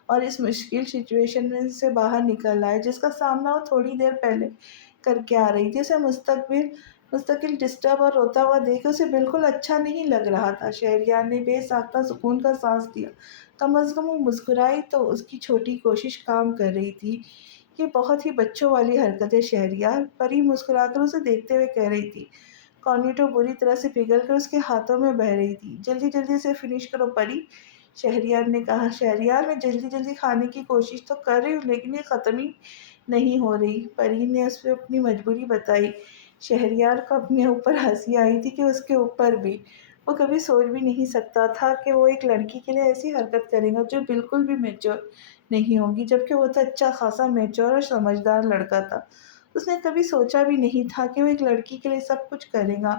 اور اس مشکل سچویشن میں سے باہر نکل آئے جس کا سامنا وہ تھوڑی دیر پہلے کر کے آ رہی تھی۔ اسے مستقل ڈسٹرب اور روتا ہوا دیکھ اسے بالکل اچھا نہیں لگ رہا تھا۔ شہریار نے بے ساختہ سکون کا سانس لیا۔ کم از کم وہ مسکرائی تو اس کی چھوٹی کوشش کام کر رہی تھی۔ یہ بہت ہی بچوں والی حرکت ہے شہریار، پری مسکرا کر اسے دیکھتے ہوئے کہہ رہی تھی۔ کارنیٹو بری طرح سے پگھل کر اس کے ہاتھوں میں بہہ رہی تھی۔ جلدی جلدی سے فنش کرو پری، شہریار نے کہا۔ شہریار، میں جلدی جلدی کھانے کی کوشش تو کر رہی ہوں لیکن یہ ختم ہی نہیں ہو رہی، پری نے اس پہ اپنی مجبوری بتائی۔ شہریار کو اپنے اوپر ہنسی آئی تھی کہ اس کے اوپر بھی۔ وہ کبھی سوچ بھی نہیں سکتا تھا کہ وہ ایک لڑکی کے لیے ایسی حرکت کرے گا جو بالکل بھی میچور نہیں ہوگی، جبکہ وہ تو اچھا خاصا میچور اور سمجھدار لڑکا تھا۔ اس نے کبھی سوچا بھی نہیں تھا کہ وہ ایک لڑکی کے لیے سب کچھ کرے گا۔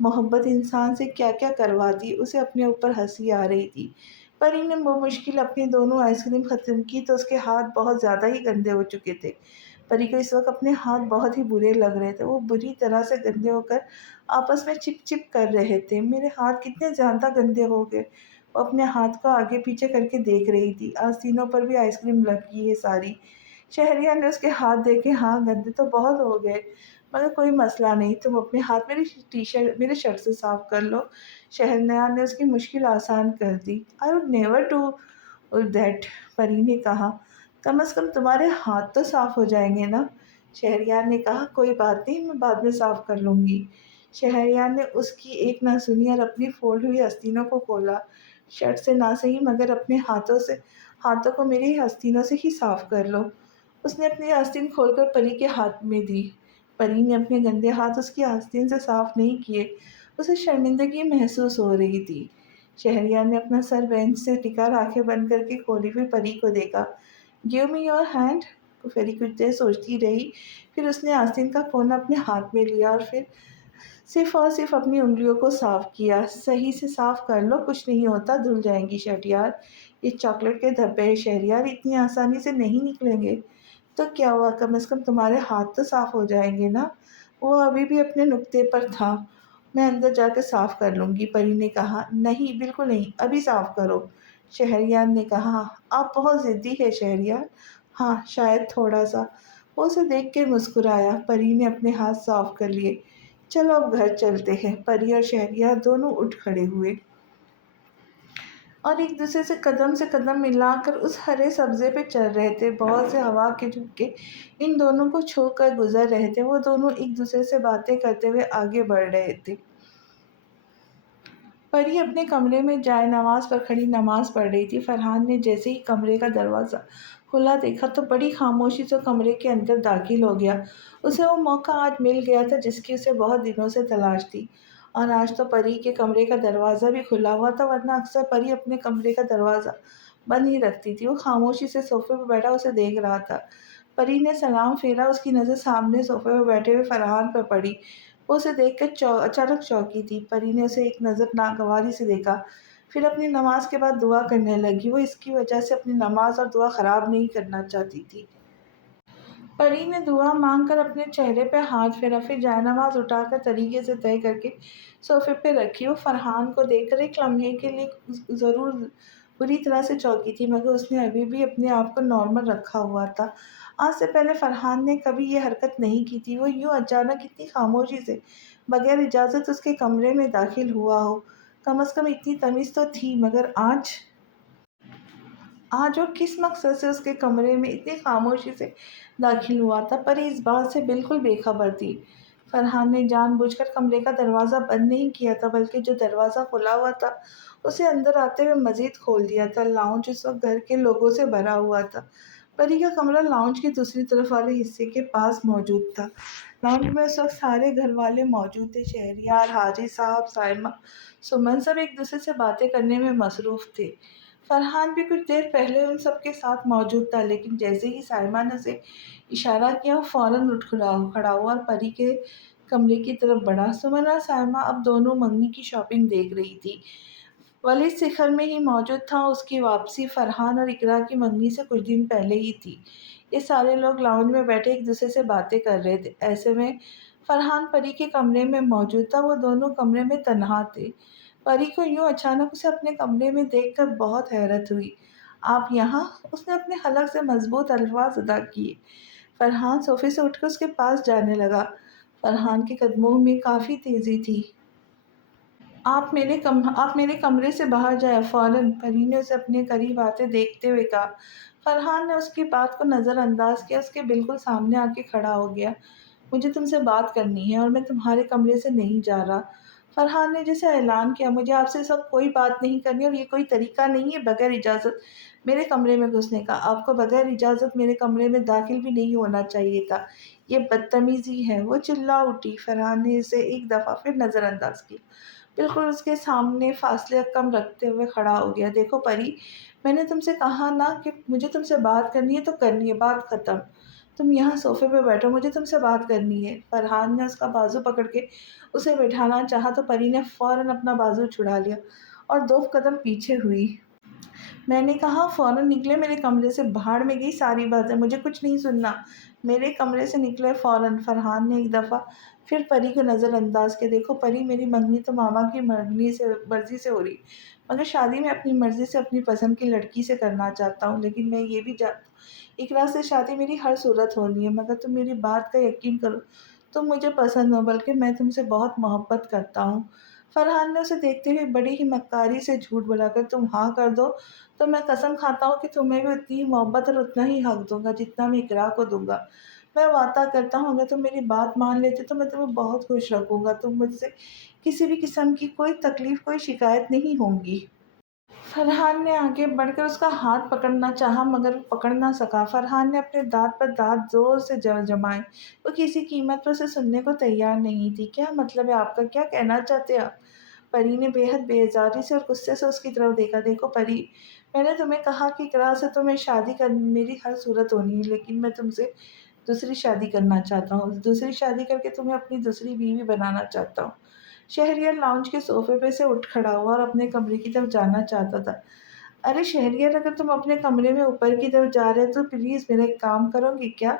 محبت انسان سے کیا کیا کرواتی، اسے اپنے اوپر ہنسی آ رہی تھی۔ پری نے بمشکل اپنی دونوں آئس کریم ختم کی تو اس کے ہاتھ بہت زیادہ ہی گندے ہو چکے تھے۔ پری کو اس وقت اپنے ہاتھ بہت ہی برے لگ رہے تھے، وہ بری طرح سے گندے ہو کر آپس میں چپ چپ کر رہے تھے۔ میرے ہاتھ کتنے زیادہ گندے ہو گئے، وہ اپنے ہاتھ کو آگے پیچھے کر کے دیکھ رہی تھی۔ آستینوں پر بھی آئس کریم لگ گئی ہے ساری۔ شہریار نے اس کے ہاتھ دیکھے۔ ہاں، گندے تو بہت ہو گئے مگر کوئی مسئلہ نہیں، تم اپنے ہاتھ میرے شرٹ سے صاف کر لو۔ شہریار نے اس کی مشکل آسان کر دی۔ I would never do that، پری نے کہا۔ کم از کم تمہارے ہاتھ تو صاف ہو جائیں گے نا، شہریار نے کہا۔ کوئی بات نہیں، میں بعد میں صاف کر لوں گی۔ شہریار نے اس کی ایک نہ سنی اور اپنی فولڈ ہوئی آستینوں کو کھولا۔ شرٹ سے نہ صحیح مگر اپنے ہاتھوں کو میری آستینوں سے ہی صاف کر لو۔ اس نے اپنی آستین کھول کر پری کے ہاتھ میں دی۔ پری نے اپنے گندے ہاتھ اس کی آستین سے صاف نہیں کیے، اسے شرمندگی محسوس ہو رہی تھی۔ شہریار نے اپنا سر بینچ سے ٹکا اور آنکھیں بند کر کے کھولی ہوئی پری کو دیکھا۔ گیو می یور ہینڈ، پری کچھ دیر سوچتی رہی، پھر اس نے آستین کا کونا اپنے ہاتھ میں لیا اور صرف اپنی انگلیوں کو صاف کیا۔ صحیح سے صاف کر لو، کچھ نہیں ہوتا، دھل جائیں گی شہریار۔ یہ چاکلیٹ کے دھبے ہیں شہریار، اتنی آسانی سے نہیں نکلیں گے۔ تو کیا ہوا، کم از کم تمہارے ہاتھ تو صاف ہو جائیں گے نا۔ وہ ابھی بھی اپنے نقطے پر تھا۔ میں اندر جا کے صاف کر لوں گی، پری نے کہا۔ نہیں، بالکل نہیں، ابھی صاف کرو، شہریار نے کہا۔ آپ بہت ضدی ہے شہریار۔ ہاں، شاید تھوڑا سا۔ وہ اسے دیکھ کے مسکرایا۔ پری نے اپنے ہاتھ صاف کر لیے۔ چلو اب گھر چلتے ہیں، پری اور شہریار دونوں اٹھ کھڑے ہوئے اور ایک دوسرے سے قدم ملا کر اس ہرے سبزے پہ چل رہے تھے۔ بہت سے ہوا کے جھونکے ان دونوں کو چھو کر گزر رہے تھے۔ وہ دونوں ایک دوسرے سے باتیں کرتے ہوئے آگے بڑھ رہے تھے۔ پری اپنے کمرے میں جائے نماز پر کھڑی نماز پڑھ رہی تھی۔ فرحان نے جیسے ہی کمرے کا دروازہ کھلا دیکھا تو بڑی خاموشی سے کمرے کے اندر داخل ہو گیا۔ اسے وہ موقع آج مل گیا تھا جس کی اسے بہت دنوں سے تلاش تھی، اور آج تو پری کے کمرے کا دروازہ بھی کھلا ہوا تھا، ورنہ اکثر پری اپنے کمرے کا دروازہ بند ہی رکھتی تھی۔ وہ خاموشی سے صوفے پہ بیٹھا اسے دیکھ رہا تھا۔ پری نے سلام پھیرا، اس کی نظر سامنے صوفے پہ بیٹھے ہوئے فرحان پہ پڑی۔ وہ اسے دیکھ کر اچانک چونکی تھی۔ پری نے اسے ایک نظر ناگواری سے دیکھا، پھر اپنی نماز کے بعد دعا کرنے لگی۔ وہ اس کی وجہ سے اپنی نماز اور دعا خراب نہیں کرنا چاہتی تھی۔ پری نے دعا مانگ کر اپنے چہرے پہ ہاتھ پھیرا، پھر جائے نماز اٹھا کر طریقے سے طے کر کے صوفے پہ رکھی۔ وہ فرحان کو دیکھ کر ایک لمحے کے لیے ضرور بری طرح سے چونکی تھی، مگر اس نے ابھی بھی اپنے آپ کو نارمل رکھا ہوا تھا۔ آج سے پہلے فرحان نے کبھی یہ حرکت نہیں کی تھی، وہ یوں اچانک اتنی خاموشی سے بغیر اجازت اس کے کمرے میں داخل ہوا ہو۔ کم از کم اتنی تمیز تو تھی، مگر آج وہ کس مقصد سے اس کے کمرے میں اتنی خاموشی سے داخل ہوا تھا؟ پری اس بات سے بالکل بے خبر تھی۔ فرحان نے جان بوجھ کر کمرے کا دروازہ بند نہیں کیا تھا، بلکہ جو دروازہ کھلا ہوا تھا اسے اندر آتے ہوئے مزید کھول دیا تھا۔ لاؤنج اس وقت گھر کے لوگوں سے بھرا ہوا تھا۔ پری کا کمرہ لاؤنج کی دوسری طرف والے حصے کے پاس موجود تھا۔ لاؤنج میں اس وقت سارے گھر والے موجود تھے، شہریار، حاجی صاحب، سائمہ، سمن، سب ایک دوسرے سے باتیں کرنے میں مصروف تھے۔ فرحان بھی کچھ دیر پہلے ان سب کے ساتھ موجود تھا، لیکن جیسے ہی سائمہ نے اسے اشارہ کیا وہ فوراً اٹھ کھڑا ہوا اور پری کے کمرے کی طرف بڑھا۔ سمن اور سائمہ اب دونوں منگنی کی شاپنگ دیکھ رہی تھی۔ ولید سکھر میں ہی موجود تھا۔ اس کی واپسی فرحان اور اقرا کی منگنی سے کچھ دن پہلے ہی تھی۔ یہ سارے لوگ لاؤنج میں بیٹھے ایک دوسرے سے باتیں کر رہے تھے۔ ایسے میں فرحان پری کے کمرے میں موجود تھا۔ وہ دونوں کمرے میں تنہا تھے۔ پری کو یوں اچانک اسے اپنے کمرے میں دیکھ کر بہت حیرت ہوئی۔ آپ یہاں؟ اس نے اپنے حلق سے مضبوط الفاظ ادا کیے۔ فرحان صوفے سے اٹھ کر اس کے پاس جانے لگا۔ فرحان کے قدموں میں کافی تیزی تھی۔ آپ میرے کمرے سے باہر جائیں فوراً، پری نے اسے اپنے قریب آتے دیکھتے ہوئے کہا۔ فرحان نے اس کی بات کو نظر انداز کیا، اس کے بالکل سامنے آ کے کھڑا ہو گیا۔ مجھے تم سے بات کرنی ہے اور میں تمہارے کمرے سے نہیں جا رہا۔ فرحان نے جیسے اعلان کیا، مجھے آپ سے اس وقت کوئی بات نہیں کرنی اور یہ کوئی طریقہ نہیں ہے بغیر اجازت میرے کمرے میں گھسنے کا۔ آپ کو بغیر اجازت میرے کمرے میں داخل بھی نہیں ہونا چاہیے تھا۔ یہ بدتمیزی ہے، وہ چلا اٹھی۔ فرحان نے اسے ایک دفعہ پھر نظر انداز کیا، بالکل اس کے سامنے فاصلے کم رکھتے ہوئے کھڑا ہو گیا۔ دیکھو پری، میں نے تم سے کہا نا کہ مجھے تم سے بات کرنی ہے تو کرنی ہے، بات ختم۔ تم یہاں صوفے پہ بیٹھو، مجھے تم سے بات کرنی ہے۔ فرحان نے اس کا بازو پکڑ کے اسے بٹھانا چاہا تو پری نے فوراً اپنا بازو چھڑا لیا اور 2 قدم پیچھے ہوئی۔ میں نے کہا فوراً نکلے میرے کمرے سے، بھاڑ میں گئی ساری باتیں، مجھے کچھ نہیں سننا۔ میرے کمرے سے نکلے فوراً۔ فرحان نے ایک دفعہ پھر پری کو نظر انداز کیا۔ دیکھو پری، میری منگنی تو ماما کی مرضی سے ہو رہی، مگر شادی میں اپنی مرضی سے اپنی پسند کی لڑکی سے کرنا چاہتا ہوں، لیکن میں یہ بھی جانتا ہوں اقرا سے شادی میری ہر صورت ہونی ہے۔ مگر تم میری بات کا یقین کرو، تم مجھے پسند ہو، بلکہ میں تم سے بہت محبت کرتا ہوں۔ فرحان نے اسے دیکھتے ہوئے بڑی ہی مکاری سے جھوٹ بولا کر تم ہاں کر دو تو میں قسم کھاتا ہوں کہ تمہیں بھی اتنی ہی محبت اور اتنا ہی حق دوں گا جتنا میں اقرا کو دوں گا۔ میں وعدہ کرتا ہوں اگر تم میری بات مان لیتے تو میں تمہیں بہت خوش رکھوں گا، تم مجھ سے کسی بھی قسم کی کوئی تکلیف، کوئی شکایت نہیں ہوں گی۔ فرحان نے آگے بڑھ کر اس کا ہاتھ پکڑنا چاہا مگر پکڑ نہ سکا۔ فرحان نے اپنے دانت پر دانت زور سے جمائے، وہ کسی قیمت پر اسے سننے کو تیار نہیں تھی۔ کیا مطلب ہے آپ کا؟ کیا کہنا چاہتے آپ؟ پری نے بے حد بیزاری سے اور غصے سے اس کی طرف دیکھا۔ دیکھو پری، میں نے تمہیں کہا کہ اقرا سے تمہیں شادی کرنی میری ہر صورت ہونی ہے، لیکن میں تم سے دوسری شادی کرنا چاہتا ہوں، دوسری شادی کر کے تمہیں اپنی دوسری بیوی بنانا چاہتا ہوں۔ شہریار لاؤنج کے صوفے پہ سے اٹھ کھڑا ہوا اور اپنے کمرے کی طرف جانا چاہتا تھا۔ ارے شہریار، اگر تم اپنے کمرے میں اوپر کی طرف جا رہے تو پلیز میرا ایک کام کرو گے کیا؟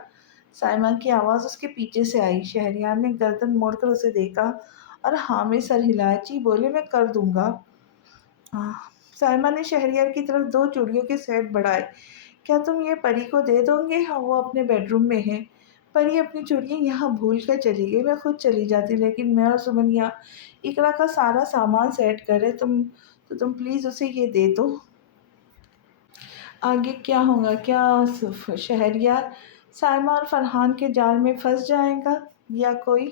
سائمہ کی آواز اس کے پیچھے سے آئی۔ شہریار نے گردن موڑ کر اسے دیکھا اور ہاں میں سر ہلایا۔ جی بولے، میں کر دوں گا۔ سائمہ نے شہریار کی طرف 2 چوڑیوں کے سیٹ بڑھائے۔ کیا تم یہ پری کو دے دو گے؟ ہاں، وہ اپنے بیڈ روم میں ہے۔ پری اپنی چوڑیاں یہاں بھول کر چلی گئی، میں خود چلی جاتی، لیکن میں اور سمن یہاں اقرا کا سارا سامان سیٹ کرے، تم پلیز اسے یہ دے دو۔ آگے کیا ہوگا؟ کیا شہریار سائمہ اور فرحان کے جال میں پھنس جائے گا یا کوئی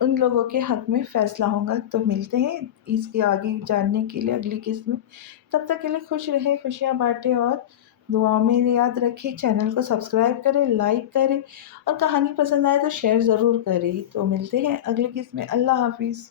ان لوگوں کے حق میں فیصلہ ہوگا؟ تو ملتے ہیں اس کے آگے جاننے کے لیے اگلی قسط میں۔ تب تک کے لیے خوش رہے، خوشیاں بانٹیں اور دعا میں یاد رکھیں۔ چینل کو سبسکرائب کریں، لائک کریں اور کہانی پسند آئے تو شیئر ضرور کریں۔ تو ملتے ہیں اگلی قسط میں۔ اللہ حافظ۔